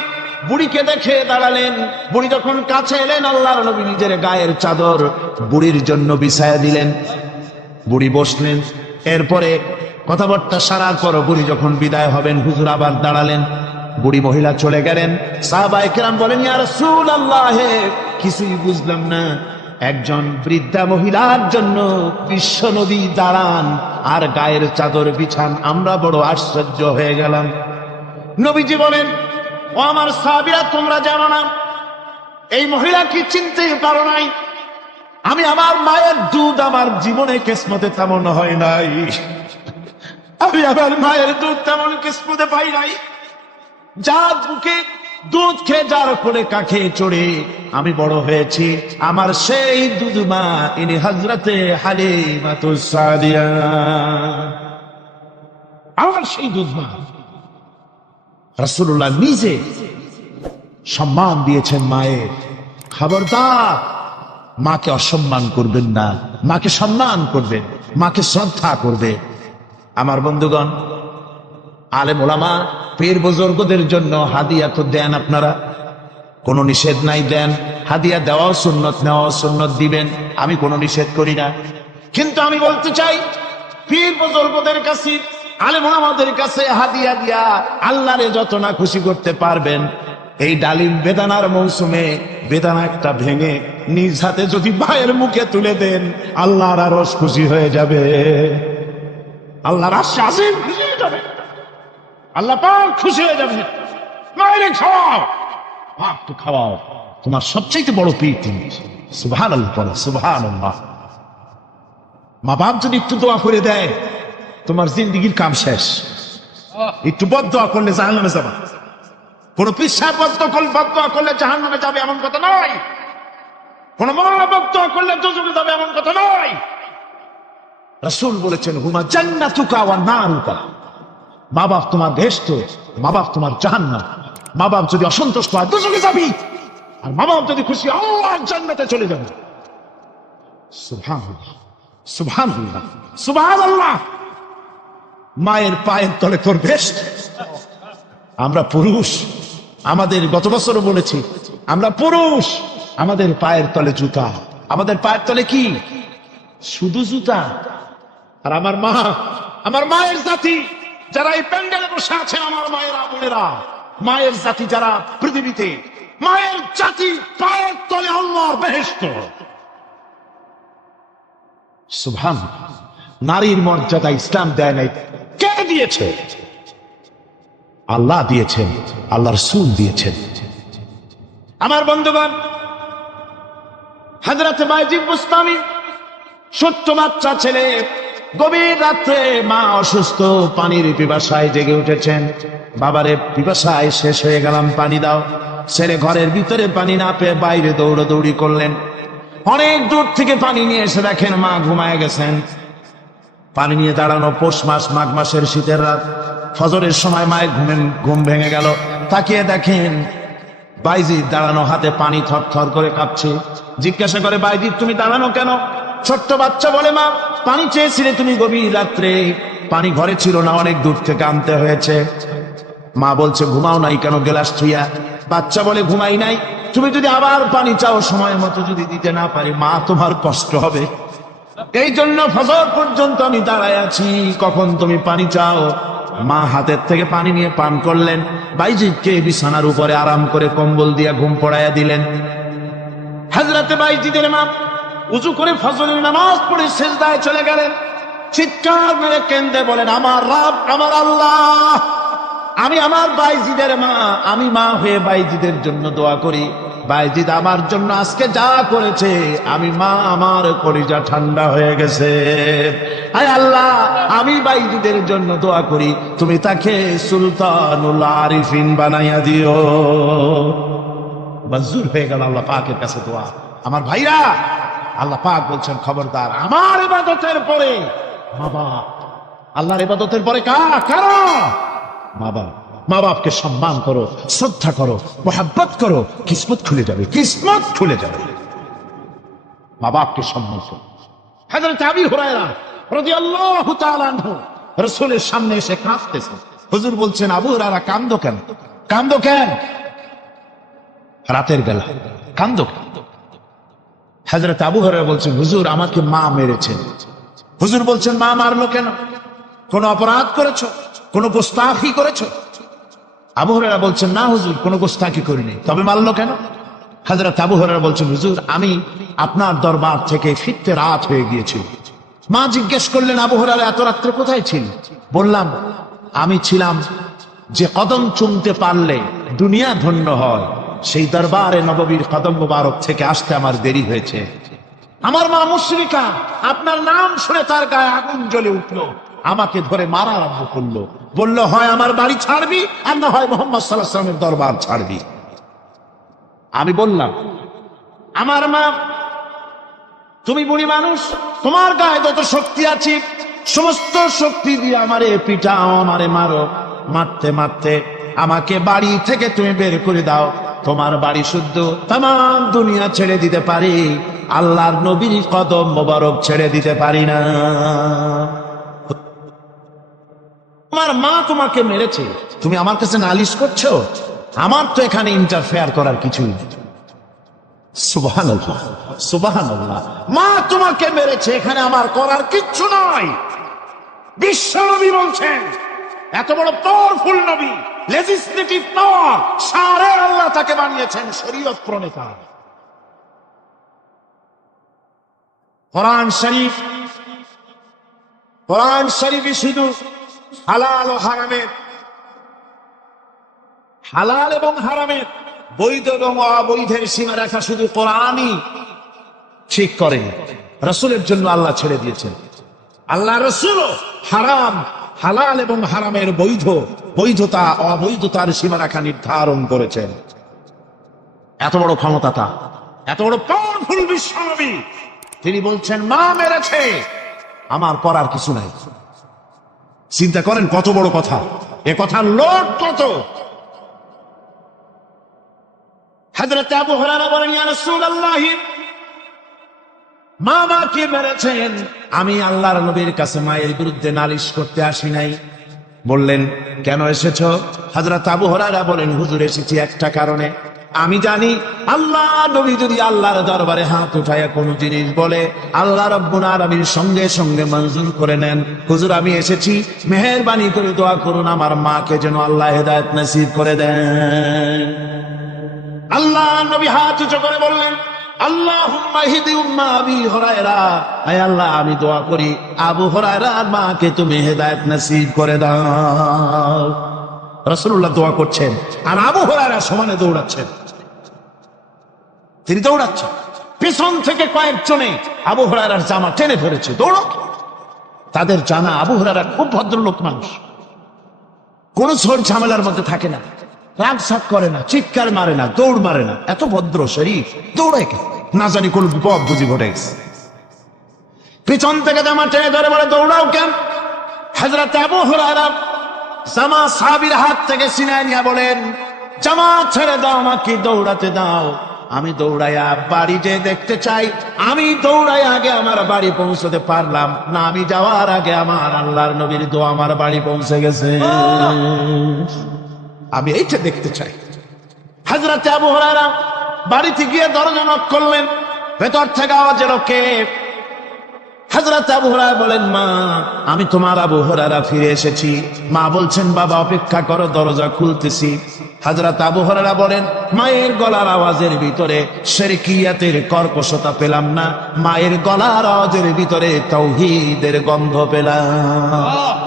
বুড়িকে দেখে দাঁড়ালেন। বুড়ি যখন কাছে এলেন, আল্লাহর নবী নিজের গায়ের চাদর বুড়ির জন্য বিছায়া দিলেন। বুড়ি বসলেন। এরপরে কথাবার্তা সারার পর বুড়ি যখন বিদায় হবেন, হুজুর আবার দাঁড়ালেন। বুড়ি মহিলা চলে গেলেন। সাহাবায়ে কেরাম বলেন, ইয়া রাসূলুল্লাহ, কিছুই বুঝলাম না, একজন বৃদ্ধা মহিলার জন্য বিশ্ব নবী দাঁড়ান আর গায়ের চাদর বিছান, আমরা বড় আশ্চর্য হয়ে গেলাম। নবীজি বলেন, ও আমার সাহাবীরা, তোমরা জানো না এই মহিলা কি চিনতে পারো নাই? আমি আমার মায়ের দুধ আমার জীবনে কিসমতে তেমন হয় নাই, আমি আমার মায়ের দুধ তেমন কিসমতে পাই নাই। যার বুকে দুধ খেয়ে, যার কোলে কাকে চড়ে আমি বড় হয়েছি, আমার সেই দুধ মা, ইনি হযরতে হালিমাতুস সাদিয়া, আমার সেই দুধ মা। রাসূলুল্লাহ নিজে সম্মান দিয়েছেন মায়ের। খবরদার মাকে অসম্মান করবেন না, মাকে সম্মান করবেন, মাকে শ্রদ্ধা করবে। আমার বন্ধুগণ, আলেম ওলামা পীর বুজুর্গদের জন্য হাদিয়া তো দেন আপনারা, কোনো নিষেধ নাই, দেন। হাদিয়া দেওয়াও সুন্নত, নেওয়াও সুন্নত, দিবেন, আমি কোনো নিষেধ করি না। কিন্তু আমি বলতে চাই, পীর বুজুর্গদের কাছে, আলেম ওলামাদের কাছে হাদিয়া দিয়া আল্লাহরে যত না খুশি করতে পারবেন, এই ডালিম বেদানার মৌসুমে বেদানা একটা ভেঙে নিজ হাতে যদি ভাইয়ের মুখে তুলে দেন, আল্লাহর আরশ খুশি হয়ে যাবে, আল্লাহর আশীর্বাদ খুশি হয়ে যাবে, আল্লাহ পাক খুশি হয়ে যাবে। মায়েরে খাওয়াও, বাপ তো খাওয়াও, তোমার সবচেয়ে বড় পীর তিনি। সুবহানাল্লাহ পড়ো, সুবহানাল্লাহ। মা বাপ যদি একটু দোয়া করে দেয়, তোমার জিন্দেগির কাম শেষ। একটু বদদোয়া করলে জাহান্নামে যাবে, কোন পিসাব বদদোয়া করলে জাহান্নামে যাবে এমন কথা নয়, কোন মওলানা বদদোয়া করলে দোজখে যাবে এমন কথা নয়। রাসূল বলেছেন, হুমা জান্নাতুকা ওয়া নারুকা, মা বাপ তোমার বেহেশত, মা বাপ তোমার জাহান্নাম। মা বাপ যদি অসন্তুষ্ট হয় দোজখে যাবি, আর মা বাপ যদি খুশি আল্লাহর জান্নাতে চলে যাবে। সুবহানাল্লাহ, সুবহানাল্লাহ, সুবহানাল্লাহ। মায়ের পায়ের তলে তোর বেহেশত। আমরা পুরুষ, আমাদের গত বছরও বলেছি, আমরা পুরুষ, আমাদের পায়ের তলে জুতা, আমাদের পায়ের তলে কি? শুধু জুতা। আর আমার মা, আমার মায়ের জাতি যারা এই প্যান্ডেলে বসে আছেন, আমার মায়েরা বোনেরা, মায়ের জাতি যারা পৃথিবীতে, মায়ের জাতি পায়ের তলে আল্লাহর বেহেশত। সুবহানাল্লাহ। নারীর মর্যাদা ইসলাম দেয় নাই, কে দিয়েছে? আল্লাহ দিয়েছেন, আল্লাহর রাসূল দিয়েছেন। আমার বন্ধুগণ, হযরত বাইজিদ বুস্তামি, ছোট্ট বাচ্চা ছেলে, গভীর রাত্রে মা অসুস্থ, পানির পিপাসায় জেগে উঠেছেন। বাবারে, পিপাসায় শেষ হয়ে গেলাম, পানি দাও। ছেলে ঘরের ভিতরে পানি না পেয়ে বাইরে দৌড়াদৌড়ি করলেন। অনেক দূর থেকে পানি নিয়ে এসে দেখেন মা ঘুমায় গেছেন। পানি নিয়ে দাঁড়ানো, পৌষ মাস, মাঘ মাসের শীতের রাত, ফজরের সময় মায়ের ঘুম ভেঙে গেল। তাকিয়ে দেখেন বাইজিদ দাঁড়ানো, হাতে পানি থরথর করে কাঁপছে। জিজ্ঞাসা করে, বাইজিদ তুমি দাঁড়ানো কেন? ছোট্ট বাচ্চা বলে, মা পানি চেয়েছিলে তুমি গভীর রাত্রে, পানি ঘরে ছিল না, অনেক দূর থেকে আনতে হয়েছে। মা বলছে, ঘুমাও নাই কেন গেলাস থুইয়া? বাচ্চা বলে, ঘুমাই নাই, তুমি যদি আবার পানি চাও, সময় মতো যদি দিতে না পারি, মা তোমার কষ্ট হবে, এই জন্য ফজর পর্যন্ত আমি দাঁড়ায় আছি, কখন তুমি পানি চাও। মা হাতের থেকে পানি নিয়ে পান করলেন, বাইজিদকে বিছানার উপরে আরাম করে কম্বল দিয়ে ঘুম পড়াইয়া দিলেন। হযরতে বাইজিদের মা উযু করে ফজরের নামাজ পড়ে সিজদায় চলে গেলেন। চিৎকার মেরে কেঁদে বলেন, আমার রব, আমার আল্লাহ, আমি আমার বাইজিদের মা, আমি মা হয়ে বাইজিদের জন্য দোয়া করি। বাইজিদ আমার জন্য আজকে যা করেছে, আমি মা, আমার কলিজা ঠান্ডা হয়ে গেছে। আয় আল্লাহ, আমি বাইজিদের জন্য দোয়া করি, তুমি তাকে সুলতানুল আরিফিন বানাইয়া দিও। মঞ্জুর হয়ে গেল আল্লাহ পাকের কাছে দোয়া। আমার ভাইরা, আল্লাহ পাক বলছেন, খবরদার, আমার ইবাদতের পরে মা বাপ, আল্লাহর ইবাদতের পরে কারা? মা বাপ। মা বাপকে সম্মান করো, শ্রদ্ধা করো, মোহাব্বত করো, কিসমত খুলে যাবে, কিসমত খুলে যাবে। মা বাপকে সম্মান করো। হযরত আবু হুরায়রা রাদিয়াল্লাহু তাআলা আনহু রাসূলের সামনে এসে কাঁদতেছেন। হুজুর বলছেন, আবু হুরায়রা কাঁদো কেন? কাঁদো কেন? রাতের বেলা কাঁদো কেন? হযরত আবু হুরায়রা বলছেন, হুজুর আমাকে মা মেরেছেন। হুজুর বলছেন, মা মারলো কেন? কোন অপরাধ করেছো? কোন গোস্তাখি করেছো? আবু হুরায়রা বলছেন, না হুজুর, কোন গোস্তাখি করিনি, তবে মারলো কেন? হযরত আবু হুরায়রা বলছেন, হুজুর আমি আপনার দরবার থেকে ফিরতে রাত হয়ে গিয়েছিল। মা জিজ্ঞেস করলেন, আবু হুরায়রা এত রাত্রে কোথায় ছিল? বললাম, আমি ছিলাম যে কদম চুমতে পারলে দুনিয়া ধন্য হয়, সেই দরবারে নববীর কদম মুবারক থেকে আসতে আমার দেরি হয়েছে। আমার মা মুশরিকা, আপনার নাম শুনে তার গায়ে আগুন জ্বলে উঠলো, আমাকে ধরে মারা আরম্ভ করলো, বলল, হয় আমার বাড়ি ছাড়বি, আর না হয় মুহাম্মদ সাল্লাল্লাহু আলাইহি ওয়াসাল্লামের দরবার ছাড়বি। আমি বললাম, আমার মা, তুমি বুড়ি মানুষ, তোমার গায়ে যত শক্তি আছে সমস্ত শক্তি দিয়ে আমারে পিটাও, আমারে মারো, মারতে মারতে আমাকে বাড়ি থেকে তুমি বের করে দাও। তোমার বাড়ি শুদ্ধ, তামাম দুনিয়া ছেড়ে দিতে পারি, আল্লাহর নবীর কদম মোবারক ছেড়ে দিতে পারি না। তোমার মা তোমাকে মেরেছে, তুমি আমার কাছে নালিশ করছো? আমার তো এখানে ইন্টারফেয়ার করার কিছুই নেই। সুবহানাল্লাহ, সুবহানাল্লাহ। মা তোমাকে মেরেছে, এখানে আমার করার কিচ্ছু নয়। বিশ্বনবী বলছেন, এত বড় পাওয়ারফুল নবী, লেজিসলেটিভ পাওয়ার, সারে আল্লাহ তাকে বানিয়েছেন শরীয়ত প্রণেতা। কোরআন শরীফ, কোরআন শরীফই শুধু হালাল ও হারামের, হালাল এবং হারামের, বৈধ এবং অবৈধের সীমারেখা শুধু কোরআনই ঠিক করেন। রাসূলের জন্য আল্লাহ ছেড়ে দিয়েছেন। আল্লাহ রাসূলও হারাম, হালাল এবং হারামের বৈধ, বৈধতা অবৈধতার সীমারেখা নির্ধারণ করেছেন। এত বড় ক্ষমতা তার, এত বড় পাওয়ারফুল বিশ্বনবী, তিনি বলছেন মা মেরেছে, আমার করার কিছু নাই। চিন্তা করেন কত বড় কথা, এ কথার লোড কত। হযরত আবু হুরায়রা বলেন, ইয়া রাসূলুল্লাহ, মা মাকে মেরেছেন, আমি আল্লাহর নবীর কাছে মায়ের বিরুদ্ধে নালিশ করতে আসি নাই। বললেন, কেন এসেছো? হযরত আবু হুরায়রা বলেন, হুজুর এসেছি একটা কারণে। আমি জানি আল্লাহ নবী যদি আল্লাহর দরবারে হাত উঠায় কোনো জিনিস বলে, আল্লাহ রাব্বুল আলামিন সঙ্গে সঙ্গে মঞ্জুর করে নেন। হুজুর আমি এসেছি, মেহেরবানি করে দোয়া করুন আমার মাকে যেন আল্লাহ হেদায়েত নসিব করে দেন। আল্লাহ নবী হাত উঁচু করে বললেন, আল্লাহুম্মা হিদি উম্মা আবি হুরায়রা, আয় আল্লাহ আমি দোয়া করি আবু হুরায়রার মাকে তুমি হেদায়েত নসিব করে দাও। রাসূলুল্লাহ দোয়া করছেন আর আবু হুরায়রা সমানে দৌড়াচ্ছেন। তিনি দৌড়াচ্ছেন, পিছন থেকে কয়েকজনে আবু হুরায়রার জামা টেনে ধরেছে, দৌড়ো। তাদের জানা আবু হুরায়রা খুব ভদ্রলোক মানুষ, কোন ঝড় ঝামেলার মধ্যে থাকে না, রাগ সাগ করে না, চিৎকার মারে না, দৌড় মারে না, এত ভদ্র শরীফ, দৌড়ায় কেন? না জানি কোন বিপদ বুঝি ঘটে গেছে। পিছন থেকে জামা টেনে ধরে বলে, দৌড়াও কেন? হযরত আবু হুরায়রা জামা সাহাবীর হাত থেকে ছিনায় নিয়ে বলেন, জামা ছেড়ে দাও, আমাকে দৌড়াতে দাও। আমি দৌড়াইয়া বাড়ি যে দেখতে চাই, আমি দৌড়াই আগে আমার বাড়ি পৌঁছতে পারলাম না, আমি যাওয়ার আগে আমার আল্লাহর নবীর দোয়া আমার বাড়ি পৌঁছে গেছে, আমি এইটা দেখতে চাই। হযরত আবু হুরায়রা বাড়িতে গিয়ে দরজা নক করলেন, ভেতর থেকে আওয়াজ এলো, কে? হযরত আবু হুরায়রা বলেন, মা আমি তোমার আবু হুরায়রা ফিরে এসেছি। মা বলছেন, বাবা অপেক্ষা করো, দরজা খুলতেছি। হযরত আবু হুরায়রা বলেন, মায়ের গলার আওয়াজের ভিতরে শিরকিয়াতের কর্কশতা পেলাম না, মায়ের গলার আওয়াজের ভিতরে তাওহীদের গন্ধ পেলাম।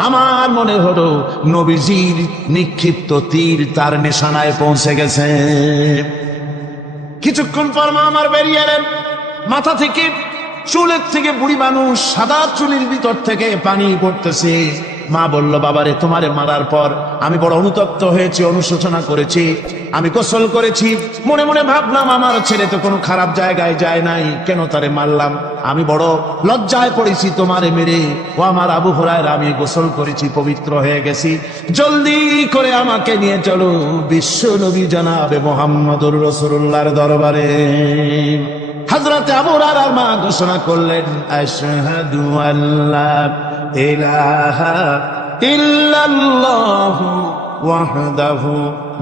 আমার মনে হলো নবীজির নিক্ষিপ্ত তীর তার নিশানায় পৌঁছে গেছে। কিছুক্ষণ পর মা আমার বেরিয়ে এলেন, মাথা থেকে চুলের থেকে বুড়ি মানুষ, সাদা চুলের ভিতর থেকে পানি পড়তেছে। মা বলল, বাবারে তোমারে মারার পর আমি বড় অনুতপ্ত হয়েছি, অনুশোচনা করেছি, আমি গোসল করেছি, মনে মনে ভাবলাম আমার ছেলে তো কোনো খারাপ জায়গায় যায় নাই, কেন তারে মারলাম? আমি বড় লজ্জায় পড়েছি তোমারে মেরে। ও আমার আবু হুরায়রা, আমি গোসল করেছি, পবিত্র হয়ে গেছি, জলদি করে আমাকে নিয়ে চলো বিশ্ব নবী জনাবে মুহাম্মদুর রাসূলুল্লাহর দরবারে। হযরত আবু হুরায়রার মা ঘোষণা করলেন, আশহাদু আল্লা ইলাহা ইল্লাল্লাহু ওয়াহদাহু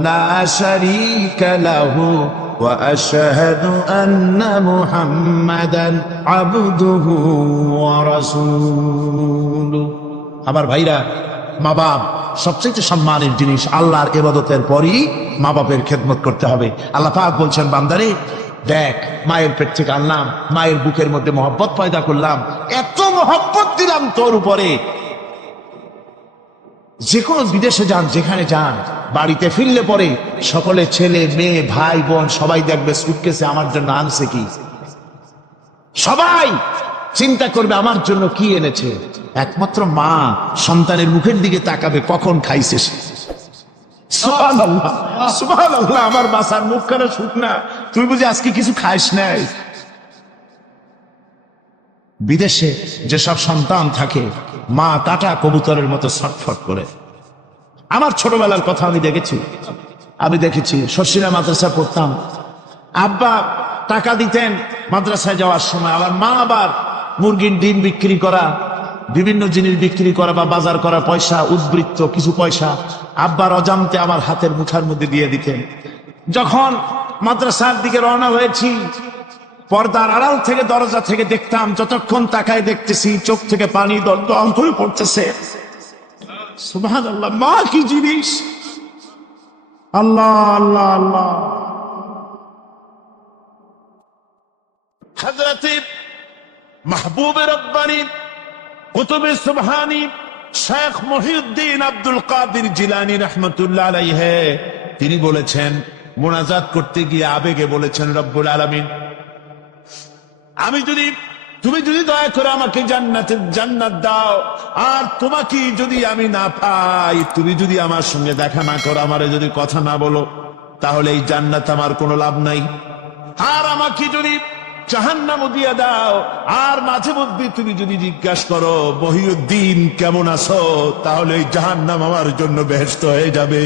লা শারীকা লাহু ওয়া আশহাদু আন্না মুহাম্মাদান আবদুহু ওয়া রাসূলুহু। আমার ভাইরা, মা বাপ সবচেয়ে সম্মানের জিনিস। আল্লাহর ইবাদতের পরই মা বাপের খেদমত করতে হবে। আল্লাহ পাক বলছেন, বান্দারে দেখ, মায়ের পেট থেকে আনলাম, মায়ের বুকের মধ্যে মহব্বত পয়দা করলাম, এত মহব্বত দিলাম তোর উপরে, যে কোনো বিদেশে যান, যেখানে যান, বাড়িতে ফিরলে পরে সকলে ছেলে মেয়ে ভাই বোন সবাই দেখবে সুটকেসে আমার জন্য আনছে কি, সবাই চিন্তা করবে আমার জন্য কি এনেছে। একমাত্র মা সন্তানের মুখের দিকে তাকাবে, কখন খাইছে সে। সুবহানাল্লাহ, সুবহানাল্লাহ, আমার বাসার মুখখানা শুকনা, তুই বুঝি আজকে কিছু খাইস নাই। বিদেশে যেসব সন্তান থাকে, মা কাটা কবুতরের মতো ছটফট করে। আমার ছোটবেলার কথা আমি দেখেছি, শর্ষিনা মাদ্রাসা পড়তাম, আব্বা টাকা দিতেন মাদ্রাসায় যাওয়ার সময়, আবার মা আবার মুরগির ডিম বিক্রি করা, বিভিন্ন জিনিস বিক্রি করা বা বাজার করা পয়সা, উদ্বৃত্ত কিছু পয়সা আব্বার অজান্তে আমার হাতের মুঠার মধ্যে দিয়ে দিতেন। যখন মাদ্রাসার দিকে রওনা হয়েছি, পর্দার আড়াল থেকে দরজা থেকে দেখতাম, যতক্ষণ তাকায় দেখতেছি চোখ থেকে পানি দল দল করে পড়তেছে। সুবহানাল্লাহ, মা কি জিনিস! আল্লাহ আল্লাহ আল্লাহ। হযরতে মাহবুব রব্বানী কুতুব সুবহানী শেখ মহিউদ্দিন আব্দুল কাদের জিলানী রাহমাতুল্লাহ আলাইহি তিনি বলেছেন, মুনাজাত করতে গিয়ে আবেগে বলেছেন, রব্বুল আলামিন, তুমি যদি দয়া করে আমাকে জান্নাত দাও, আর তোমাকে যদি আমি না পাই, তুমি যদি আমার সঙ্গে দেখা না করো, আমারে যদি কথা না বলো, তাহলে এই জান্নাত আমার কোনো লাভ নাই। আর আমাকে যদি জাহান্নামও দিয়ে দাও, আর মাঝে মধ্যে তুমি যদি জিজ্ঞাসা করো মহিউদ্দিন কেমন আছো, তাহলে এই জাহান্নাম আমার জন্য বেহেশত হয়ে যাবে।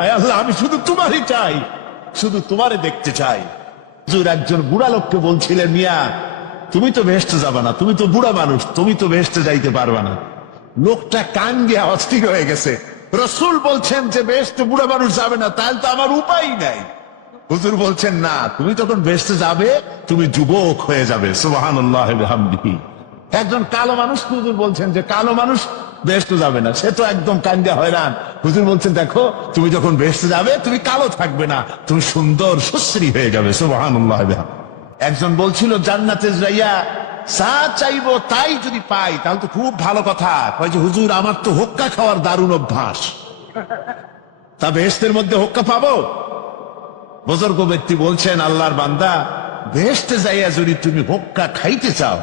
আয় আল্লাহ, আমি শুধু তোমারই চাই, শুধু তোমারে দেখতে চাই। হুজুর একজন বুড়া লোককে বলছিলেন, মিয়া তুমি তো বেহেশতে যাবে না, তুমি তো বুড়া মানুষ, তুমি তো বেহেশতে যাইতে পারবে না। লোকটা কান গিয়া অস্থির হয়ে গেছে। রাসূল বলছেন যে বেহেশতে বুড়া মানুষ যাবে না, তাহলে তো আমার উপায় নাই। হুজুর বলছেন, না, তুমি যখন বেহেশতে যাবে তুমি যুবক হয়ে যাবে। সুবহানাল্লাহি ওয়া বিহামদিহি। একজন কালো মানুষ হুজুর বলছেন যে কালো মানুষ বেহেশতে যাবে না, সে তো একদম কান্দিয়া হয়রান। হুজুর বলছেন, দেখো তুমি যখন বেহেশতে যাবে তুমি কালো থাকবে না, তুমি সুন্দর সুশ্রী হয়ে যাবে। সুবহানাল্লাহি ওয়া বিহামদিহি। একজন বলছিল, জান্নাতে যাইয়া যা চাইবো তাই যদি পাই তাহলে তো খুব ভালো কথা। কয় যে হুজুর, আমার তো হুক্কা খাওয়ার দারুণ অভ্যাস, তা বেহেশতের মধ্যে হুক্কা পাবো? বুজুর্গ ব্যক্তি বলছেন, আল্লাহর বান্দা, বেহেশতে যাইয়া যদি তুমি হুক্কা খাইতে চাও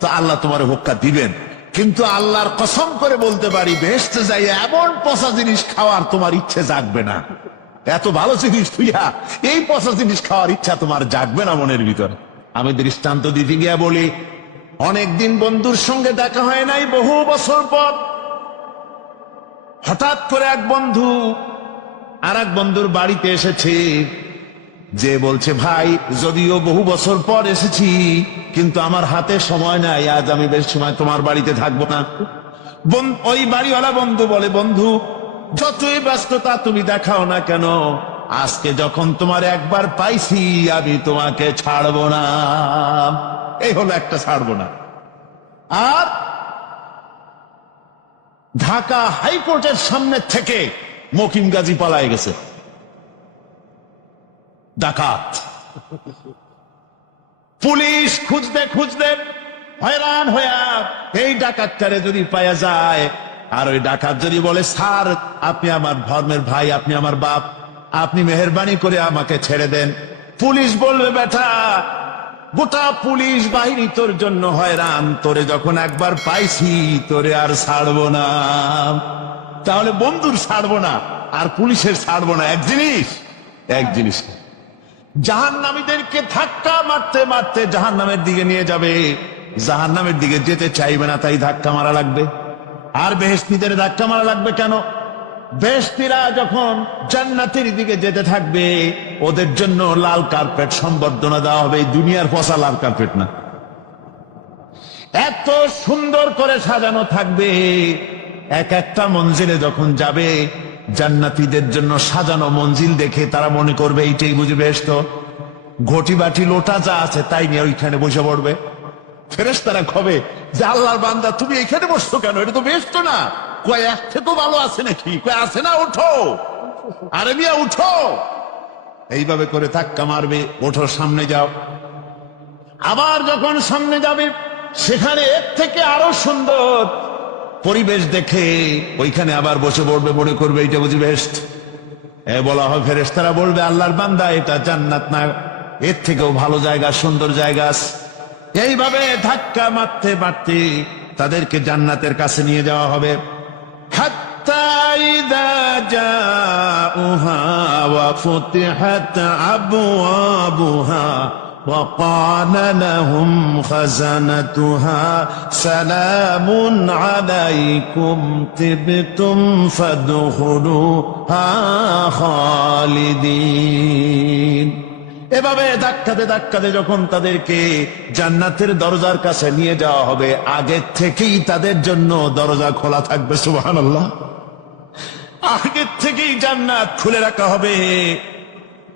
তো আল্লাহ তোমার হুক্কা দিবেন, কিন্তু আল্লাহর কসম করে বলতে পারি, বেহেশতে যাইয়া এমন পচা জিনিস খাওয়ার তোমার ইচ্ছে জাগবে না। এত ভালো জিনিস তুইয়া এই পচা জিনিস খাওয়ার ইচ্ছা তোমার জাগবে না মনের ভিতরে। আমি দৃষ্টান্ত দিতে গিয়া বলি, অনেকদিন বন্ধুর সঙ্গে দেখা হয় নাই, বহু বছর পর হঠাৎ করে এক বন্ধু আর এক বন্ধুর বাড়িতে এসেছে, যে বলছে, ভাই যদিও বহু বছর পর এসেছি কিন্তু আমার হাতে সময় নাই, আজ আমি বেশ সময় তোমার বাড়িতে থাকবো না। ওই বাড়িওয়ালা বন্ধু বলে, বন্ধু যতই ব্যস্ততা তুমি দেখাও না কেন, আজকে যখন তোমার একবার পাইছি আমি তোমাকে ছাড়বো না। এই হলো একটা ছাড়বো না। আর ঢাকা হাইকোর্টের সামনে থেকে মকিম গাজী পালায় গেছে, ডাকাত। পুলিশ খুঁজতে খুঁজতে হয়রান হইয়া এই ডাকাতটারে যদি পাওয়া যায়, আর ওই ডাকাত যদি বলে, স্যার আপনি আমার ধর্মের ভাই, আপনি আমার বাপ, আপনি মেহেরবানি করে আমাকে ছেড়ে দেন, পুলিশ বলবে, বেটা গোটা পুলিশ বাহিনী তোর জন্য হয়রান, তোরে যখন একবার পাইছি তোরে আর ছাড়বো না। তাহলে বন্ধুর ছাড়বো না আর পুলিশের ছাড়বো না এক জিনিস, এক জিনিস। জাহান্নামীদেরকে ধাক্কা মারতে মারতে জাহান্নামের দিকে নিয়ে যাবে, জাহান্নামের দিকে যেতে চাইবে না, তাই ধাক্কা মারা লাগবে। আর বেহেশতীদের ধাক্কা মারা লাগবে কেন? বেহেশতীরা যখন জান্নাতের দিকে যেতে থাকবে, ওদের জন্য লাল কার্পেট সম্বর্ধনা দেওয়া হবে। দুনিয়ার পচা লাল কার্পেট না, এত সুন্দর করে সাজানো থাকবে। এক একটা মঞ্জিলে যখন যাবে, জান্নাতীদের জন্য সাজানো মঞ্জিল দেখে তারা মনে করবে এইটাই বুঝি বেহেশত। ঘটি বাটি লোটা যা আছে তাই নিয়ে ওইখানে বসে পড়বে। ফেরেশতারা কবে যে, আল্লাহর বান্দা তুমি এখানে বসছো কেন, এটা তো বেহেশত না। কয় এক থেকে ভালো আছে নাকি? কয় আছে না, ওঠো, আরে মিয়া উঠো। এইভাবে করে ধাক্কা মারবে, ওঠো সামনে যাও। আবার যখন সামনে যাবে, সেখানে এর থেকে আরো সুন্দর পরিবেশ দেখে ওইখানে আবার বসে পড়বে, মনে করবে এটা বুঝি বেহেশত। বলা হয়, ফেরেশতারা বলবে, আল্লাহর বান্দা এটা জান্নাত না, এর থেকেও ভালো জায়গা, সুন্দর জায়গা আছে। এইভাবে ধাক্কা মারতে মারতে তাদেরকে জান্নাতের কাছে নিয়ে যাওয়া হবে। হাত্তা ইযা জাউহা ওয়া ফুতিহাত আবওয়াবুহা ওয়া ক্বালা লাহুম খাযানাতুহা সালামুন আলাইকুম তিবতুম ফাদখুলুহা খালিদিন। এভাবে ধাক্কাতে ধাক্কাতে যখন তাদেরকে জান্নাতের দরজার কাছে নিয়ে যাওয়া হবে, আগে থেকেই তাদের জন্য দরজা খোলা থাকবে। সুবহানাল্লাহ। আগে থেকেই জান্নাত খুলে রাখা হবে।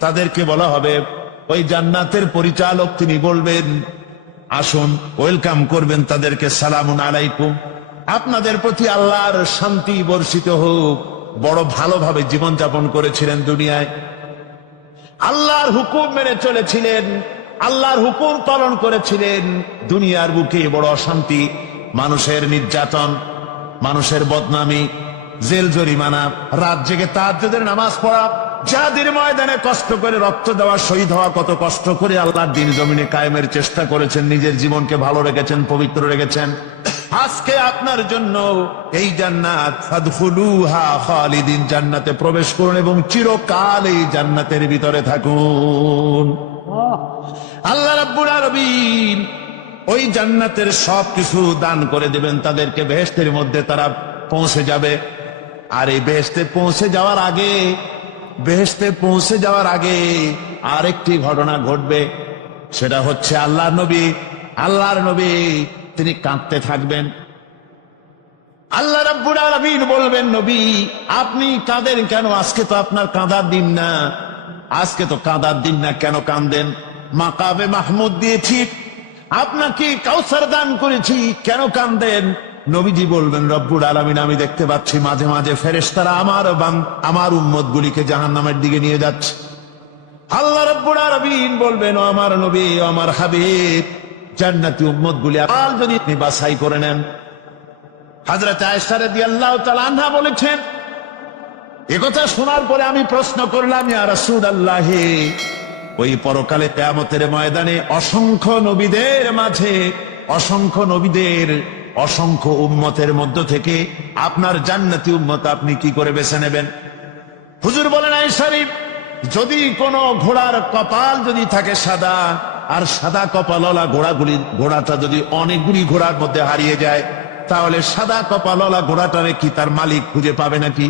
তাদেরকে বলা হবে, ওই জান্নাতের পরিচালক তিনি বলবেন, আসুন, ওয়েলকাম করবেন তাদেরকে, সালামুন আলাইকুম, আপনাদের প্রতি আল্লাহর শান্তি বর্ষিত হোক। বড় ভালোভাবে জীবনযাপন করেছিলেন দুনিয়ায়, আল্লাহর হুকুম মেনে চলেছিলেন, আল্লাহর হুকুম পালন করেছিলেন। দুনিয়ার বুকে বড় অশান্তি, মানুষের নির্যাতন, মানুষের বদনামি, জেল জরিমানা, রাত জেগে তাহাজ্জুদের নামাজ পড়া, জিহাদের ময়দানে কষ্ট করে রক্ত দেওয়া, শহীদ হওয়া, কত কষ্ট করে আল্লাহর দ্বীন জমিনে কায়েমের চেষ্টা করেছেন, নিজের জীবনকে ভালো রেখেছেন, পবিত্র রেখেছেন। আজকে আপনার জন্য এই জান্নাত, ফাদখুলুহা খালিদিন, জান্নাতে প্রবেশ করুন এবং চিরকাল এই জান্নাতের ভিতরে থাকুন। আল্লাহ রাব্বুল আলামিন ওই জান্নাতের সবকিছু দান করে দেবেন তাদেরকে, বেহেশতের মধ্যে তারা পৌঁছে যাবে। আর এই বেহেশতে পৌঁছে যাওয়ার আগে আরেকটি ঘটনা ঘটবে, সেটা হচ্ছে আল্লাহর নবী তিনি কাঁদতে থাকবেন। আল্লাহ রাব্বুল আলামিন বলবেন, নবী আপনি কাঁদেন কেন? আজকে তো আপনার কাঁদার দিন না, আজকে তো কাঁদার দিন না, কেন কাঁদেন? মাকামে মাহমুদ দিয়েছি, আপনাকে কাউসার দান করেছি, কেন কাঁদেন? নবীজি বলবেন, রব্বুল আলামিন আমি দেখতে পাচ্ছি মাঝে মাঝে ফেরেশতারা আমার উম্মতগুলিকে জাহান্নামের দিকে নিয়ে যাচ্ছে। আল্লাহ রাব্বুল আলামিন বলবেন, ও আমার নবী, ও আমার হাবিব, জান্নাতি উম্মতগুলি আর যদি আপনি বাছাই করে নেন। হযরত আয়েশা রাদিয়াল্লাহু তাআলা আনহা বলেছেন, একথা শোনার পরে আমি প্রশ্ন করলাম, ইয়া রাসূলুল্লাহ, ওই পরকালে কিয়ামতের ময়দানে অসংখ্য নবীদের মাঝে, অসংখ্য উম্মতের মধ্য থেকে আপনার জান্নাতি উম্মত আপনি কি করে বেছে নেবেন? হুজুর বলেন, আয়েশা, যদি কোনো ঘোড়ার কপাল যদি থাকে সাদা, আর সাদা কপালওয়ালা ঘোড়াটা যদি অনেকগুলি ঘোড়ার মধ্যে হারিয়ে যায়, তাহলে সাদা কপালওয়ালা ঘোড়াটারে কি তার মালিক খুঁজে পাবে নাকি?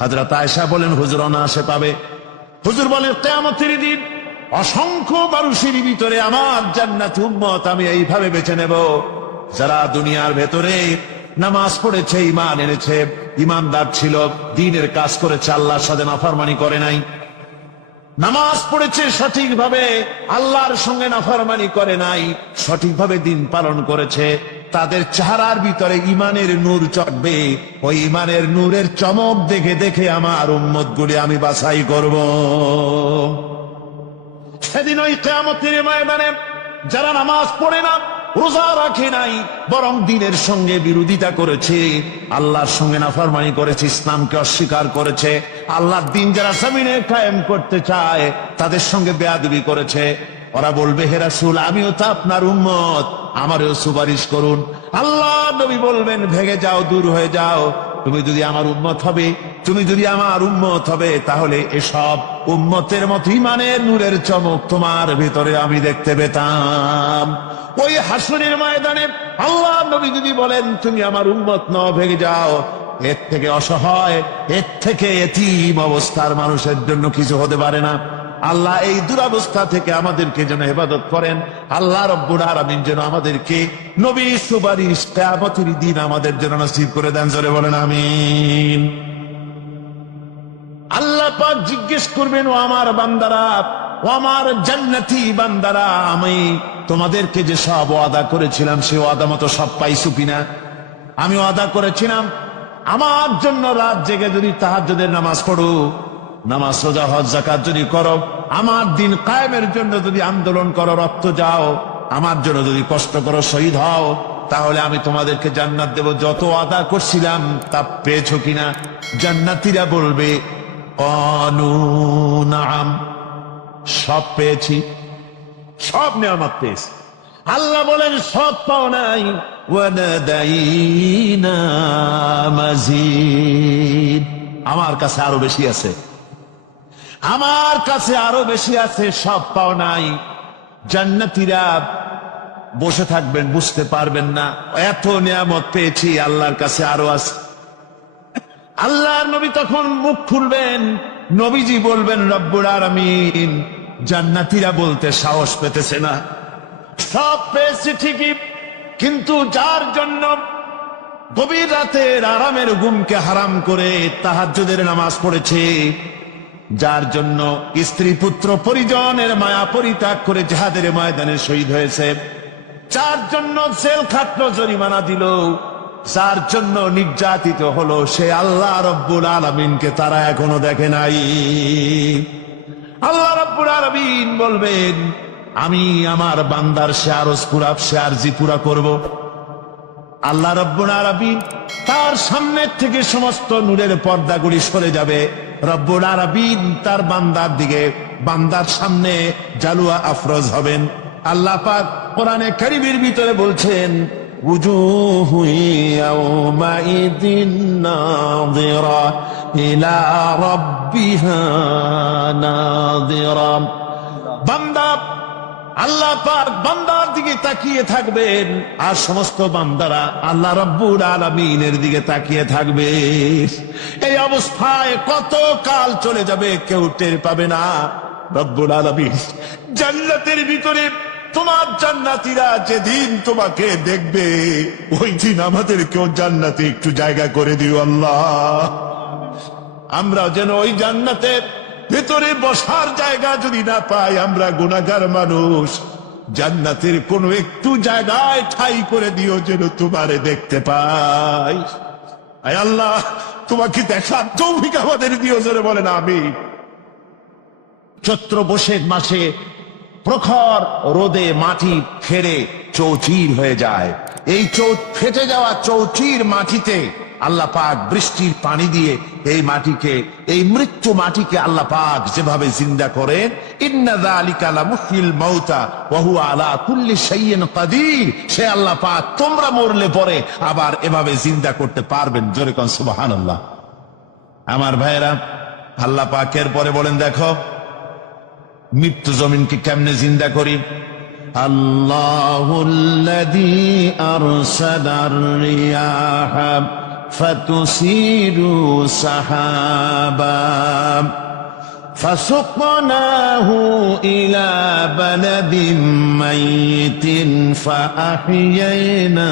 হযরত আয়েশা বলেন, হুজুর অনায়াসে পাবে। হুজুর বলেন, কিয়ামতের দিন অসংখ্য মানুষের ভিতরে আমার জান্নাতি উম্মত আমি এইভাবে বেছে নেব, যারা দুনিয়ার ভেতরে নামাজ পড়েছে, ঈমান এনেছে, ঈমানদার ছিল, দ্বীনের কাজ করেছে, আল্লাহর সাথে নাফরমানি করে নাই, নামাজ পড়েছে সঠিকভাবে, আল্লাহর সঙ্গে নাফরমানি করে নাই, সঠিকভাবে দ্বীন পালন করেছে, তাদের চেহারার ভিতরে ঈমানের নূর চড়বে। ওই ঈমানের নূরের চমক দেখে দেখে আমার উম্মতগুলি আমি বাছাই করব। সেদিন ওই কিয়ামতের ময়দানে যারা নামাজ পড়ে না, রোজা রাখে নাই, বরং দ্বীনের সঙ্গে বিরোধিতা করেছে, আল্লাহর সঙ্গে নাফরমানি করেছে, ইসলামকে অস্বীকার করেছে, আল্লাহর দ্বীন যারা জমিনে কায়েম করতে চায় তাদের সঙ্গে বেয়াদবি করেছে, ওরা বলবে, হে রাসূল, আমিও তো আপনার উম্মত, আমারও সুপারিশ করুন। আল্লাহ নবী বলবেন, ভেগে যাও, দূর হয়ে যাও, তুমি যদি আমার উম্মত হবে, তাহলে এসব উম্মতের মতো ঈমানের নূরের চমক তোমার ভিতরে আমি দেখতে পেতাম। ওই হাসরের ময়দানে আল্লাহ নবী যদি বলেন, তুমি আমার উম্মত নও, ভেগে যাও, এর থেকে অসহায়, এর থেকে এতিম অবস্থার মানুষের জন্য কিছু হতে পারে না। আল্লাহ এই দুরবস্থা থেকে আমাদেরকে যেন হেফাজত করেন। আল্লাহ রব্বুল আলামিন যেন আমাদেরকে নবীর সুপারিশ কিয়ামতের দিন আমাদের জন্য নসিব করে দেন। জোরে বলেন আমিন। আল্লাহ পাক জিজ্ঞেস করবেন, ও আমার বান্দারা, ও আমার জান্নাতি বান্দারা, আমি তোমাদেরকে যে সব ওয়াদা করেছিলাম সে ওয়াদা মতো সব পাইছো কিনা? আমি ওয়াদা করেছিলাম আমার জন্য রাত জেগে যদি তাহাজ্জুদের নামাজ পড়ো, নামাজ, রোজা, হজ, যাকাত যদি করো, আমার দিন কায়েমের জন্য যদি আন্দোলন করো, রক্ত যাও, আমার জন্য যদি কষ্ট করো, শহীদ হও, তাহলে আমি তোমাদেরকে জান্নাত দেব। যত ওয়াদা করছিলাম তা পেয়েছো কিনা? জান্নাতীরা বলবে, ক্বালু নাআম, সব পেয়েছি, সব নিয়ামত পেয়েছি। আল্লাহ বলেন, সব পাও নাই, ওয়ানাদাইনা মাজিদ, আমার কাছে আরো বেশি আছে, আমার কাছে আরো বেশি আছে, সব পাও নাই। জান্নাতীরা বসে থাকবেন, বুঝতে পারবেন না, এত নিয়ামত পেয়েছি, আল্লাহর কাছে আরো আছে। আল্লাহর নবী তখন মুখ খুলবেন, নবীজি বলবেন, রব্বুল আলামিন জান্নাতীরা বলতে সাহস পেতেছে না। সব পেয়েছি ঠিকই, কিন্তু যার জন্য গভীর রাতের আরামের ঘুমকে হারাম করে তাহাজ্জুদের নামাজ পড়েছে, যার জন্য স্ত্রী পুত্র পরিজনের মায়া পরিত্যাগ করে জিহাদের ময়দানে শহীদ হয়েছে, যার জন্য জেল খাটলো, জরিমানা দিল, যার জন্য নির্যাতিত হলো, সে আল্লাহ রব্বুল আলামিনকে তারা এখনো দেখে নাই। আল্লাহ রব্বুল আলামিন বলবেন, আমি আমার বান্দার সে আরজ পুরা, সে আরজি পুরা করব। আল্লাহ রব্বুল আলামিন তার সামনের থেকে সমস্ত নূরের পর্দাগুলি সরে যাবে। রব্বুল আলামিন তার বান্দার দিকে, বান্দার সামনে জালুয়া আফরোজ হবেন। আল্লাহ পাক কোরআনে কারীমের ভিতরে বলছেন, উজুহু ইয়াওমাইদিন নাযিরা ইলা রাব্বিহা নাযিরা। বান্দা, আল্লাহ পাক বান্দার দিকে তাকিয়ে থাকবেন, আর সমস্ত বান্দারা আল্লাহ রব্বুল আলামিনের দিকে তাকিয়ে থাকবে। এই অবস্থায় কত কাল চলে যাবে কেউ টের পাবে না। রব্বুল আলামিন জান্নাতের ভিতরে তোমার জান্নাতীরা যেদিন তোমাকে দেখবে, ওই দিন আমাদেরকেও জান্নাতে একটু জায়গা করে দিও আল্লাহ। আমরা যেন ওই জান্নাতের ভেতরে বসার জায়গা যদি না পাই, আমরা গুনাহগার মানুষ, জান্নাতের কোন একটু জায়গায় ঠাই করে দিও যেন তোমারে দেখতে পাই। আয় আল্লাহ, তোমাকে দেখার তৌফিক আমাদের দিও, জোরে বলেন আমিন। চৈত্র বৈশাখ মাসে প্রখর রোদে মাটি ফেরে চৌচির হয়ে যায়। এই ফেটে যাওয়া চৌচির মাটিতে আল্লাহ পাক বৃষ্টির পানি দিয়ে এই মাটিকে, এই মৃত্যু মাটিকে আল্লাহ পাক যেভাবে জিন্দা করেন, ইন্না যালিকা লামুহয়িল মাউতা ওয়া হুয়া আলা কুল্লি শাইইন কাদির, সে আল্লাহ পাক তোমরা মরলে পরে আবার এভাবে জিন্দা করতে পারবেন। জোরে কোন সুবহানাল্লাহ। আমার ভাইরা, আল্লাহ পাকের পরে বলেন, দেখো মৃত্যু জমিনকে কেমনে জিন্দা করি। আল্লাহুল্লাযী আরসালার রিয়াহা ফাতুসিরু সাহাবা ফাসুকনাহু ইলা বালাদিন মাইতিন ফাআহইয়ানা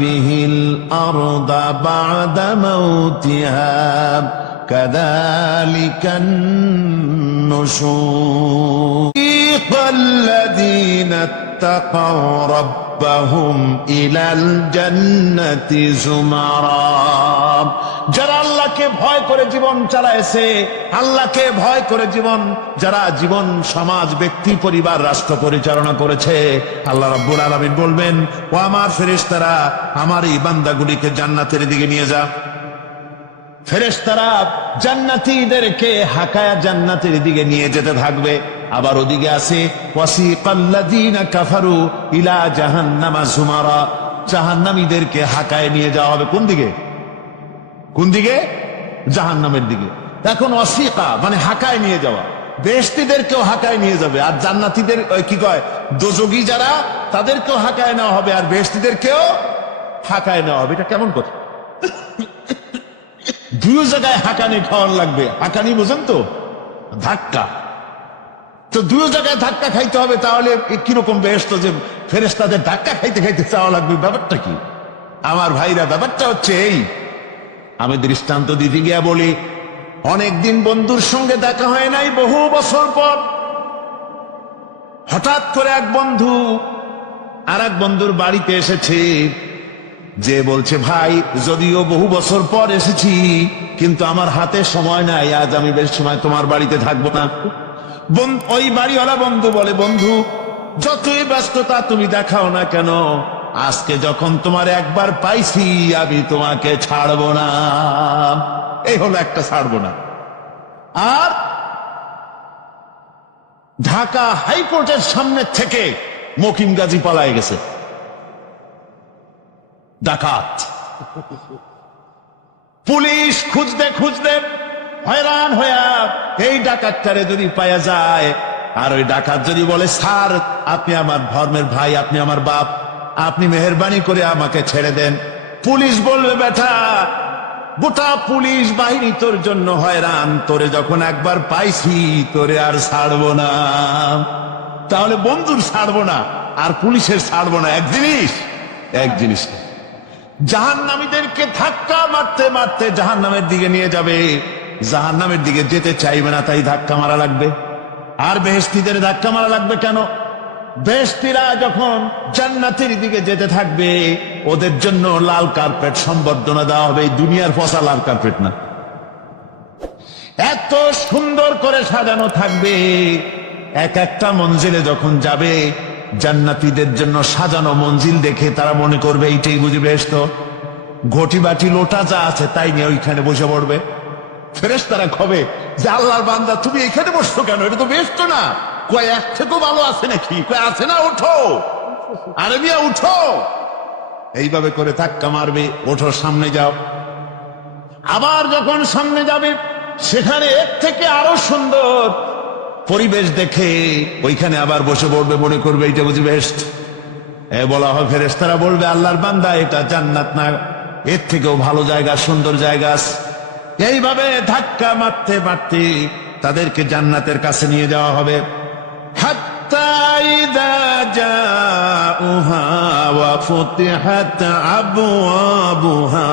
বিহিল আরদা বা'দা মাউতিহা কাযালিকান নুশুর। الذين اتقوا ربهم إلى الجنة زمرا। যারা আল্লাহকে ভয় করে জীবন চালাইছে, আল্লাহকে ভয় করে জীবন, যারা জীবন, সমাজ, ব্যক্তি, পরিবার, রাষ্ট্র পরিচালনা করেছে, আল্লাহ রাব্বুল আলামিন বলবেন, ও আমার ফেরেশতারা, আমার এই বান্দাগুলিকে জান্নাতের দিকে নিয়ে যা। ফেরেশতারা জান্নাতীদেরকে হাকায়া জান্নাতের দিকে নিয়ে যেতে থাকবে। আবার ওদিকে আছে ওয়াসিকাল্লাযীনা কাফারু ইলা জাহান্নামা যুমারা, জাহান্নামীদেরকে হাকায় নিয়ে যাওয়া হবে কোন দিকে? কোন দিকে? জাহান্নামের দিকে। এখন ওয়াসিকা মানে হাকায় নিয়ে যাওয়া, বেহেশতীদেরকেও হাকায় নিয়ে যাবে, আর জান্নাতীদের কি কয়, দোজখী যারা, তাদেরকেও হাকায় নেওয়া হবে, আর বেহেশতীদেরকেও হাকায় নেওয়া হবে। এটা কেমন কথা? দুই জায়গায় হাঁকানি খাওয়ান লাগবে। হাঁকানি বুঝেন তো? ধাক্কা। তো দুই জায়গায় ধাক্কা খাইতে হবে, তাহলে কিরকম বেহেশত যে ফেরেশতাদের ধাক্কা খাইতে খাইতে চাওয়া লাগবে, ব্যাপারটা কি? আমার ভাইরা, ব্যাপারটা হচ্ছে এই, আমি দৃষ্টান্ত দিতে গিয়া বলি, অনেকদিন বন্ধুর সঙ্গে দেখা হয় নাই, বহু বছর পর হঠাৎ করে এক বন্ধু আর এক বন্ধুর বাড়িতে এসেছে, যে বলছে, ভাই যদিও বহু বছর পর এসেছি, কিন্তু আমার হাতে সময় নাই, আজ আমি বেশ সময় তোমার বাড়িতে থাকবো না। ওই বাড়িওয়ালা বন্ধু বলে, বন্ধু যতই ব্যস্ততা তুমি দেখাও না কেন, আজকে যখন তোমার একবার পাইছি, আমি তোমাকে ছাড়বো না। এই হলো একটা ছাড়বো না। আর ঢাকা হাইকোর্টের সামনে থেকে মকিম গাজী পালায় গেছে, ডাকাত। পুলিশ খুঁজতে খুঁজতে হয়রান হইয়া এই ডাকাতটারে যদি পাওয়া যায়, আর ওই ডাকাত যদি বলে, স্যার আপনি আমার ধর্মের ভাই, আপনি আমার বাপ, আপনি মেহেরবানি করে আমাকে ছেড়ে দেন। পুলিশ বলবে, বেটা গোটা পুলিশ বাহিনী তোর জন্য হয়রান, তোরে যখন একবার পাইছি তোরে আর ছাড়বো না। তাহলে বন্ধুর ছাড়বো না আর পুলিশের ছাড়বো না এক জিনিস। জাহান্নামীদেরকে ধাক্কা মারতে মারতে জাহান্নামের দিকে নিয়ে যাবে, জাহান্নামের দিকে যেতে চাইবে না, তাই ধাক্কা মারা লাগবে। আর বেহেশতীদের ধাক্কা মারা লাগবে কেন? বেহেশতীরা যখন জান্নাতের দিকে যেতে থাকবে, ওদের জন্য লাল কার্পেট সম্বর্ধনা দেওয়া হবে। এই দুনিয়ার পচা লাল কার্পেট না, এত সুন্দর করে সাজানো থাকবে। এক একটা মঞ্জিলে যখন যাবে, জান্নাতীদের জন্য সাজানো মঞ্জিল দেখে তারা মনে করবে এইটাই বুঝি বেহেশত। ঘটি বাটি লোটা যা আছে তাই নিয়ে ওইখানে বসে পড়বে। ফেরেশতারা কবে যে আল্লাহর বান্দা তুমি এখানে বসছো কেন, এটা তো বেহেশত না। কয় এক থেকেও ভালো আছে নাকি? কয় আছে না, ওঠো আরে মিয়া উঠো। এইভাবে করে ধাক্কা মারবে, ওঠো সামনে যাও। আবার যখন সামনে যাবে, সেখানে এর থেকে আরো সুন্দর পরিবেশ দেখে ওইখানে আবার বসে পড়বে, মনে করবে এইটা বুঝি বেহেশত। বলা হয় ফেরেশতারা বলবে আল্লাহর বান্দা এটা জান্নাত না, এর থেকেও ভালো জায়গা, সুন্দর জায়গা আছে। এইভাবে ধাক্কা মারতে মারতে তাদেরকে জান্নাতের কাছে নিয়ে যাওয়া হবে। হাত্তা ইযা জাউহা ওয়া ফুতিহাত আবওয়াবুহা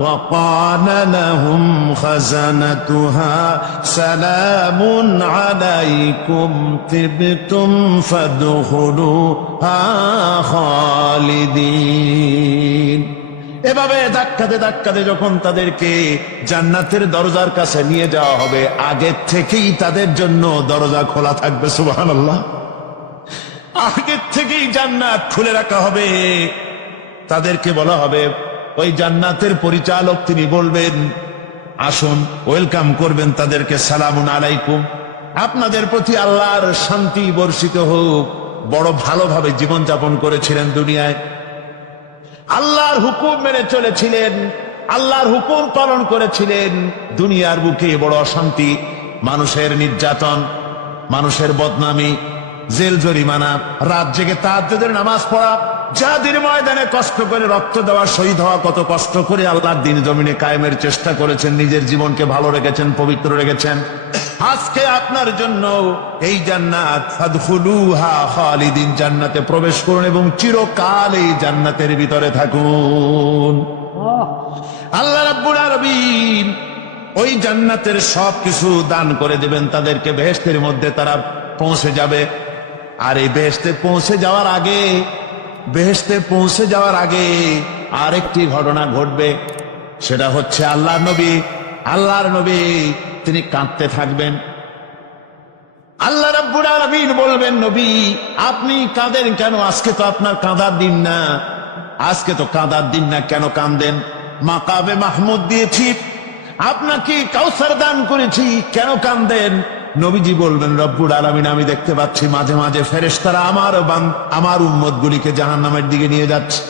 ওয়া ক্বালা লাহুম খাযানাতুহা সালামুন আলাইকুম তিবতুম ফাদখুলুহা খালিদিন। এভাবে ধাক্কাতে যখন তাদেরকে জান্নাতের দরজার কাছে নিয়ে যাওয়া হবে, আগের থেকেই তাদের জন্য দরজা খোলা থাকবে। সুবহানাল্লাহ, আগের থেকেই জান্নাত খুলে রাখা হবে। তাদেরকে বলা হবে, ওই জান্নাতের পরিচালক তিনি বলবেন আসুন, ওয়েলকাম করবেন তাদেরকে, সালামুন আলাইকুম, আপনাদের প্রতি আল্লাহর শান্তি বর্ষিত হোক। বড় ভালোভাবে জীবনযাপন করেছিলেন দুনিয়ায়, আল্লাহর হুকুম মেনে চলেছিলেন, আল্লাহর হুকুম পালন করেছিলেন। দুনিয়ার বুকে বড় অশান্তি, মানুষের নির্যাতন, মানুষের বদনামি, জেল জরিমানা, রাত জেগে তাহাজ্জুদের নামাজ পড়া, জিহাদের ময়দানে কষ্ট করে রক্ত দেওয়া, শহীদ হওয়া, কত কষ্ট করে আল্লাহর দ্বীন জমিনে কায়েমের চেষ্টা করেছেন, নিজের জীবনকে ভালো রেখেছেন, পবিত্র রেখেছেন। আজকে আপনার জন্য এই জান্নাত, ফাদখুলুহা খালিদিন, জান্নাতে প্রবেশ করুন এবং চিরকাল এই জান্নাতের ভিতরে থাকুন। আল্লাহ রাব্বুল আলামিন ওই জান্নাতের সবকিছু দান করে দেবেন তাদেরকে, বেহেশতের মধ্যে তারা পৌঁছে যাবে। আর এই বেহেশতে পৌঁছে যাওয়ার আগে আরেকটি ঘটনা ঘটবে, সেটা হচ্ছে আল্লাহর নবী তিনি কাঁদতে থাকবেন। আল্লাহ রাব্বুল আলামিন বলবেন, নবী আপনি কাঁদেন কেন? আজকে তো আপনার কাঁদার দিন না, আজকে তো কাঁদার দিন না, কেন কাঁদেন? মাকামে মাহমুদ দিয়েছি, আপনাকে কাউসার দান করেছি, কেন কাঁদেন? নবীজি বলবেন, রব্বুল আলামিন আমি দেখতে পাচ্ছি মাঝে মাঝে ফেরেশতারা আমার উম্মতগুলিকে জাহান্নামের দিকে নিয়ে যাচ্ছে।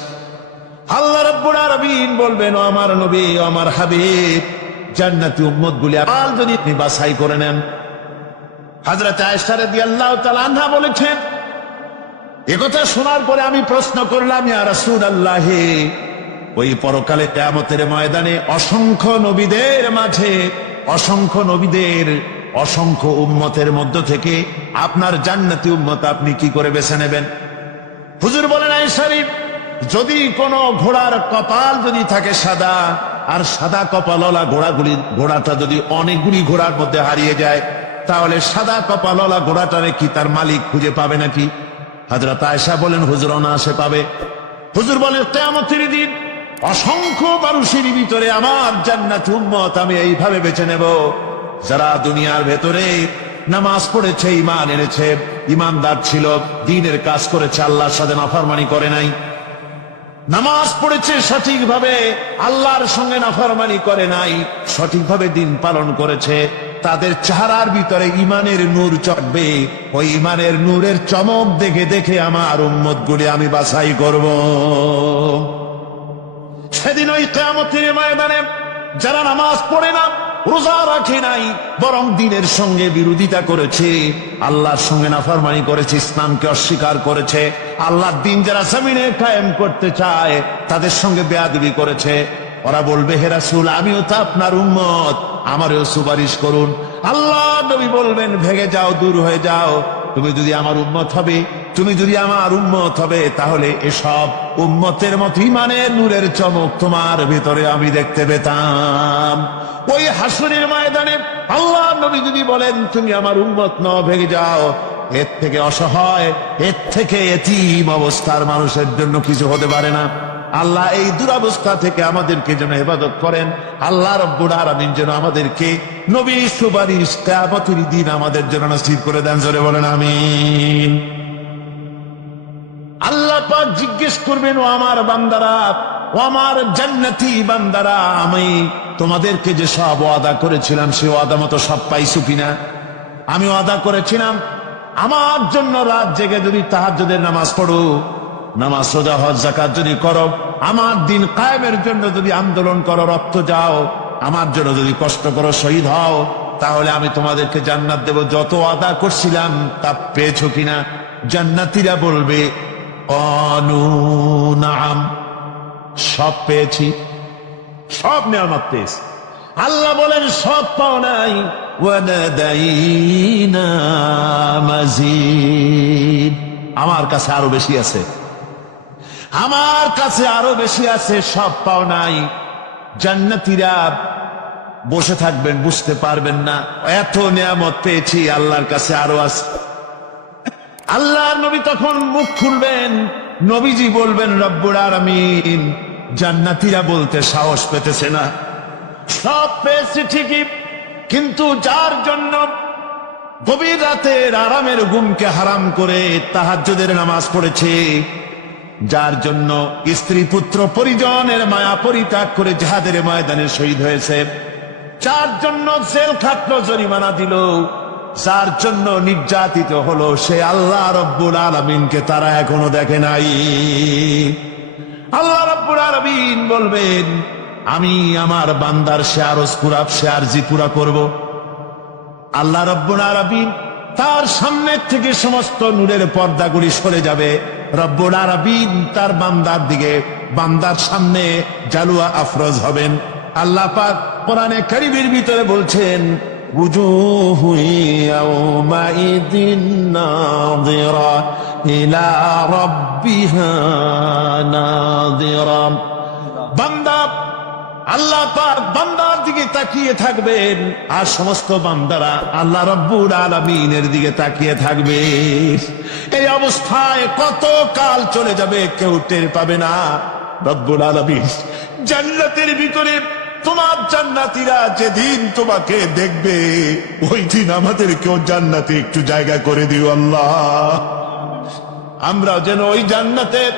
আল্লাহ রাব্বুল আলামিন বলবেন, ও আমার নবী, ও আমার হাবিব, জান্নাতি উম্মতগুলি আর যদি আপনি বাছাই করে নেন। হযরত আয়েশা রাদিয়াল্লাহু তাআলা আনহা বলেছেন, একথা শোনার পরে আমি প্রশ্ন করলাম, ইয়া রাসূলুল্লাহ, ওই পরকালে কিয়ামতের ময়দানে অসংখ্য নবীদের মাঝে, অসংখ্য উম্মতের মধ্য থেকে আপনার জান্নাতি উম্মত আপনি কি করে বেছে নেবেন? হুজুর বলেন, আয়েশা, যদি কোনো ঘোড়ার কপাল যদি থাকে সাদা, আর সাদা কপালওয়ালা ঘোড়াটা যদি অনেকগুলি ঘোড়ার মধ্যে হারিয়ে যায়, তাহলে সাদা কপালওয়ালা ঘোড়াটারে কি তার মালিক খুঁজে পাবে নাকি? হযরত আয়েশা বলেন, হুজুর অনায়াসে পাবে। হুজুর বলেন, কিয়ামতের দিন অসংখ্য মানুষের ভিতরে আমার জান্নাতি উম্মত আমি এইভাবে বেছে নেব, যারা দুনিয়ার ভেতরে নামাজ পড়েছে, ঈমান এনেছে, ঈমানদার ছিল, দ্বীনের কাজ করেছে, আল্লাহর সাথে নাফরমানি করে নাই, নামাজ পড়েছে সঠিকভাবে, আল্লাহর সঙ্গে নাফরমানি করে নাই, সঠিকভাবে দ্বীন পালন করেছে, তাদের চেহারার ভিতরে ঈমানের নূর চড়বে। ওই ঈমানের নূরের চমক দেখে দেখে আমার উম্মতগুলি আমি বাছাই করব। সেদিন ওই কিয়ামতের ময়দানে যারা নামাজ পড়ে না, রোজা রাখে নাই, বরং দ্বীনের সঙ্গে বিরোধিতা করেছে, আল্লাহর সঙ্গে নাফরমানি করেছে, ইসলামকে অস্বীকার করেছে, আল্লাহর দ্বীন যারা জমিনে কায়েম করতে চায় তাদের সঙ্গে বেয়াদবি করেছে, ওরা বলবে, হে রাসূল, আমিও তো আপনার উম্মত, আমারও সুপারিশ করুন। আল্লাহ নবী বলবেন, ভেগে যাও, দূর হয়ে যাও। তুমি যদি আমার উম্মত হবে, তুমি যদি আমার উম্মত হবে, তাহলে এসব উম্মতের মতো ইমানের নূরের চমক তোমার ভিতরে আমি দেখতে পেতাম। ওই হাসরের ময়দানে আল্লাহ নবী যদি বলেন, তুমি আমার উম্মত নও, ভেগে যাও, এর থেকে অসহায়, এর থেকে এতিম অবস্থার মানুষের জন্য কিছু হতে পারে না। আল্লাহ এই দুরবস্থা থেকে আমাদেরকে যেন হেফাজত করেন। আল্লাহ রব্বুল আলামিন যেন আমাদেরকে নবীর সুপারিশ কিয়ামতের দিন আমাদের জন্য নসিব করে দেন। জোরে বলেন আমিন। আল্লাহ পাক জিজ্ঞেস করবেন, ও আমার বান্দারা, ও আমার জান্নাতি বান্দারা, আমি তোমাদেরকে যে সব ওয়াদা করেছিলাম সে ওয়াদা মতো সব পাইছো কিনা? আমি ওয়াদা করেছিলাম আমার জন্য রাত জেগে যদি তাহাজ্জুদের নামাজ পড়ো, নামাজ, রোজা, হজ, যাকাত যদি করো, আমার দিন কায়েমের জন্য যদি আন্দোলন করো, রক্ত যাও, আমার জন্য যদি কষ্ট করো, শহীদ হও, তাহলে আমি তোমাদেরকে জান্নাত দেব। যত ওয়াদা করছিলাম তা পেয়েছো কিনা? জান্নাতীরা বলবে, ক্বালু নাআম, সব পেয়েছি, সব নিয়ামত পেয়েছি। আল্লাহ বলেন, সব পাও নাই, ওয়ালাদাইনা মাজিদ, আমার কাছে আরো বেশি আছে, আমার কাছে আরো বেশি আছে, সব পাও নাই। জান্নাতীরা বসে থাকবেন, বুঝতে পারবেন না, এত নিয়ামত পেয়েছি, আল্লাহর কাছে আরো আছে। আল্লাহর নবী তখন মুখ খুলবেন, নবীজি বলবেন, রব্বুল আলামিন, জান্নাতীরা বলতে সাহস পেতেছে না, সব পেয়েছি ঠিকই, কিন্তু যার জন্য গভীর রাতের আরামের ঘুমকে হারাম করে তাহাজ্জুদের নামাজ পড়েছে, যার জন্য স্ত্রী পুত্র পরিজনের মায়া পরিত্যাগ করে জিহাদের ময়দানে শহীদ হয়েছে, যার জন্য জেল খাটলো, জরিমানা দিল, যার জন্য নির্যাতিত হলো, সে আল্লাহ রব্বুল আলামিনকে তারা এখনো দেখে নাই। আল্লাহ রব্বুল আলামিন বলবেন, আমি আমার বান্দার সে আরজ পুরা, সে আরজি পুরা করব। আল্লাহ রব্বুল আলামিন তার সামনের থেকে সমস্ত নূরের পর্দাগুলি সরে যাবে। রব্বুল আলামিন তার বান্দার দিকে, বান্দার সামনে জালুয়া আফরোজ হবেন। আল্লাহ পাক কোরআনে কারীমের ভিতরে বলছেন, وجوه يومئذ ناظرة إلى ربها ناظرة। বান্দা, আল্লাহ পাক বান্দার দিকে তাকিয়ে থাকবেন, আর সমস্ত বান্দারা আল্লাহ রব্বুল আলামিনের দিকে তাকিয়ে থাকবে। এই অবস্থায় কত কাল চলে যাবে কেউ টের পাবে না। রব্বুল আলামিন জান্নাতের ভিতরে, তোমার জান্নাতীরা যেদিন তোমাকে দেখবে, ওই দিন আমাদেরকেও জান্নাতে একটু জায়গা করে দিও আল্লাহ। আমরা যেন ওই জান্নাতের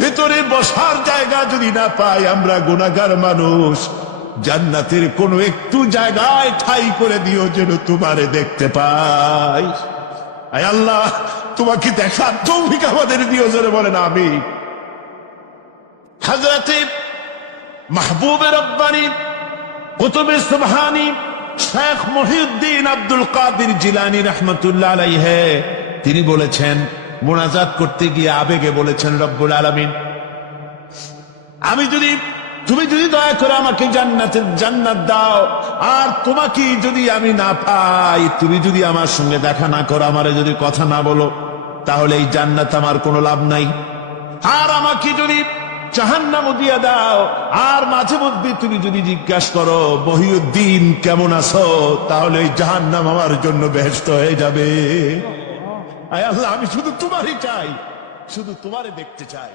ভিতরে বসার জায়গা যদি না পাই, আমরা গুনাহগার মানুষ, জান্নাতের কোন একটু জায়গায় ঠাঁই করে দিও যেন তোমারে দেখতে পাই। আয় আল্লাহ, তোমাকে দেখার তৌফিক আমাদের দিও। জোরে বলেন আমিন। হযরতে মাহবুবে রব্বানী কুতুবে সুবহানী শেখ মহিউদ্দিন আব্দুল কাদের জিলানী রাহমাতুল্লাহ আলাইহি, তিনি বলেছেন, মুনাজাত করতে গিয়ে আবেগে বলেছেন, রব্বুল আলামিন, তুমি যদি দয়া করে আমাকে জান্নাত দাও, আর তোমাকে যদি আমি না পাই, তুমি যদি আমার সঙ্গে দেখা না করো, আমারে যদি কথা না বলো, তাহলে এই জান্নাত আমার কোনো লাভ নাই। আর আমাকে যদি জাহান্নামও দিয়ে দাও, আর মাঝে মধ্যে তুমি যদি জিজ্ঞাসা করো, মহিউদ্দিন কেমন আছো, তাহলে এই জাহান্নাম আমার জন্য বেহেশত হয়ে যাবে। আয় আল্লাহ, আমি শুধু তোমারই চাই, শুধু তোমারে দেখতে চাই।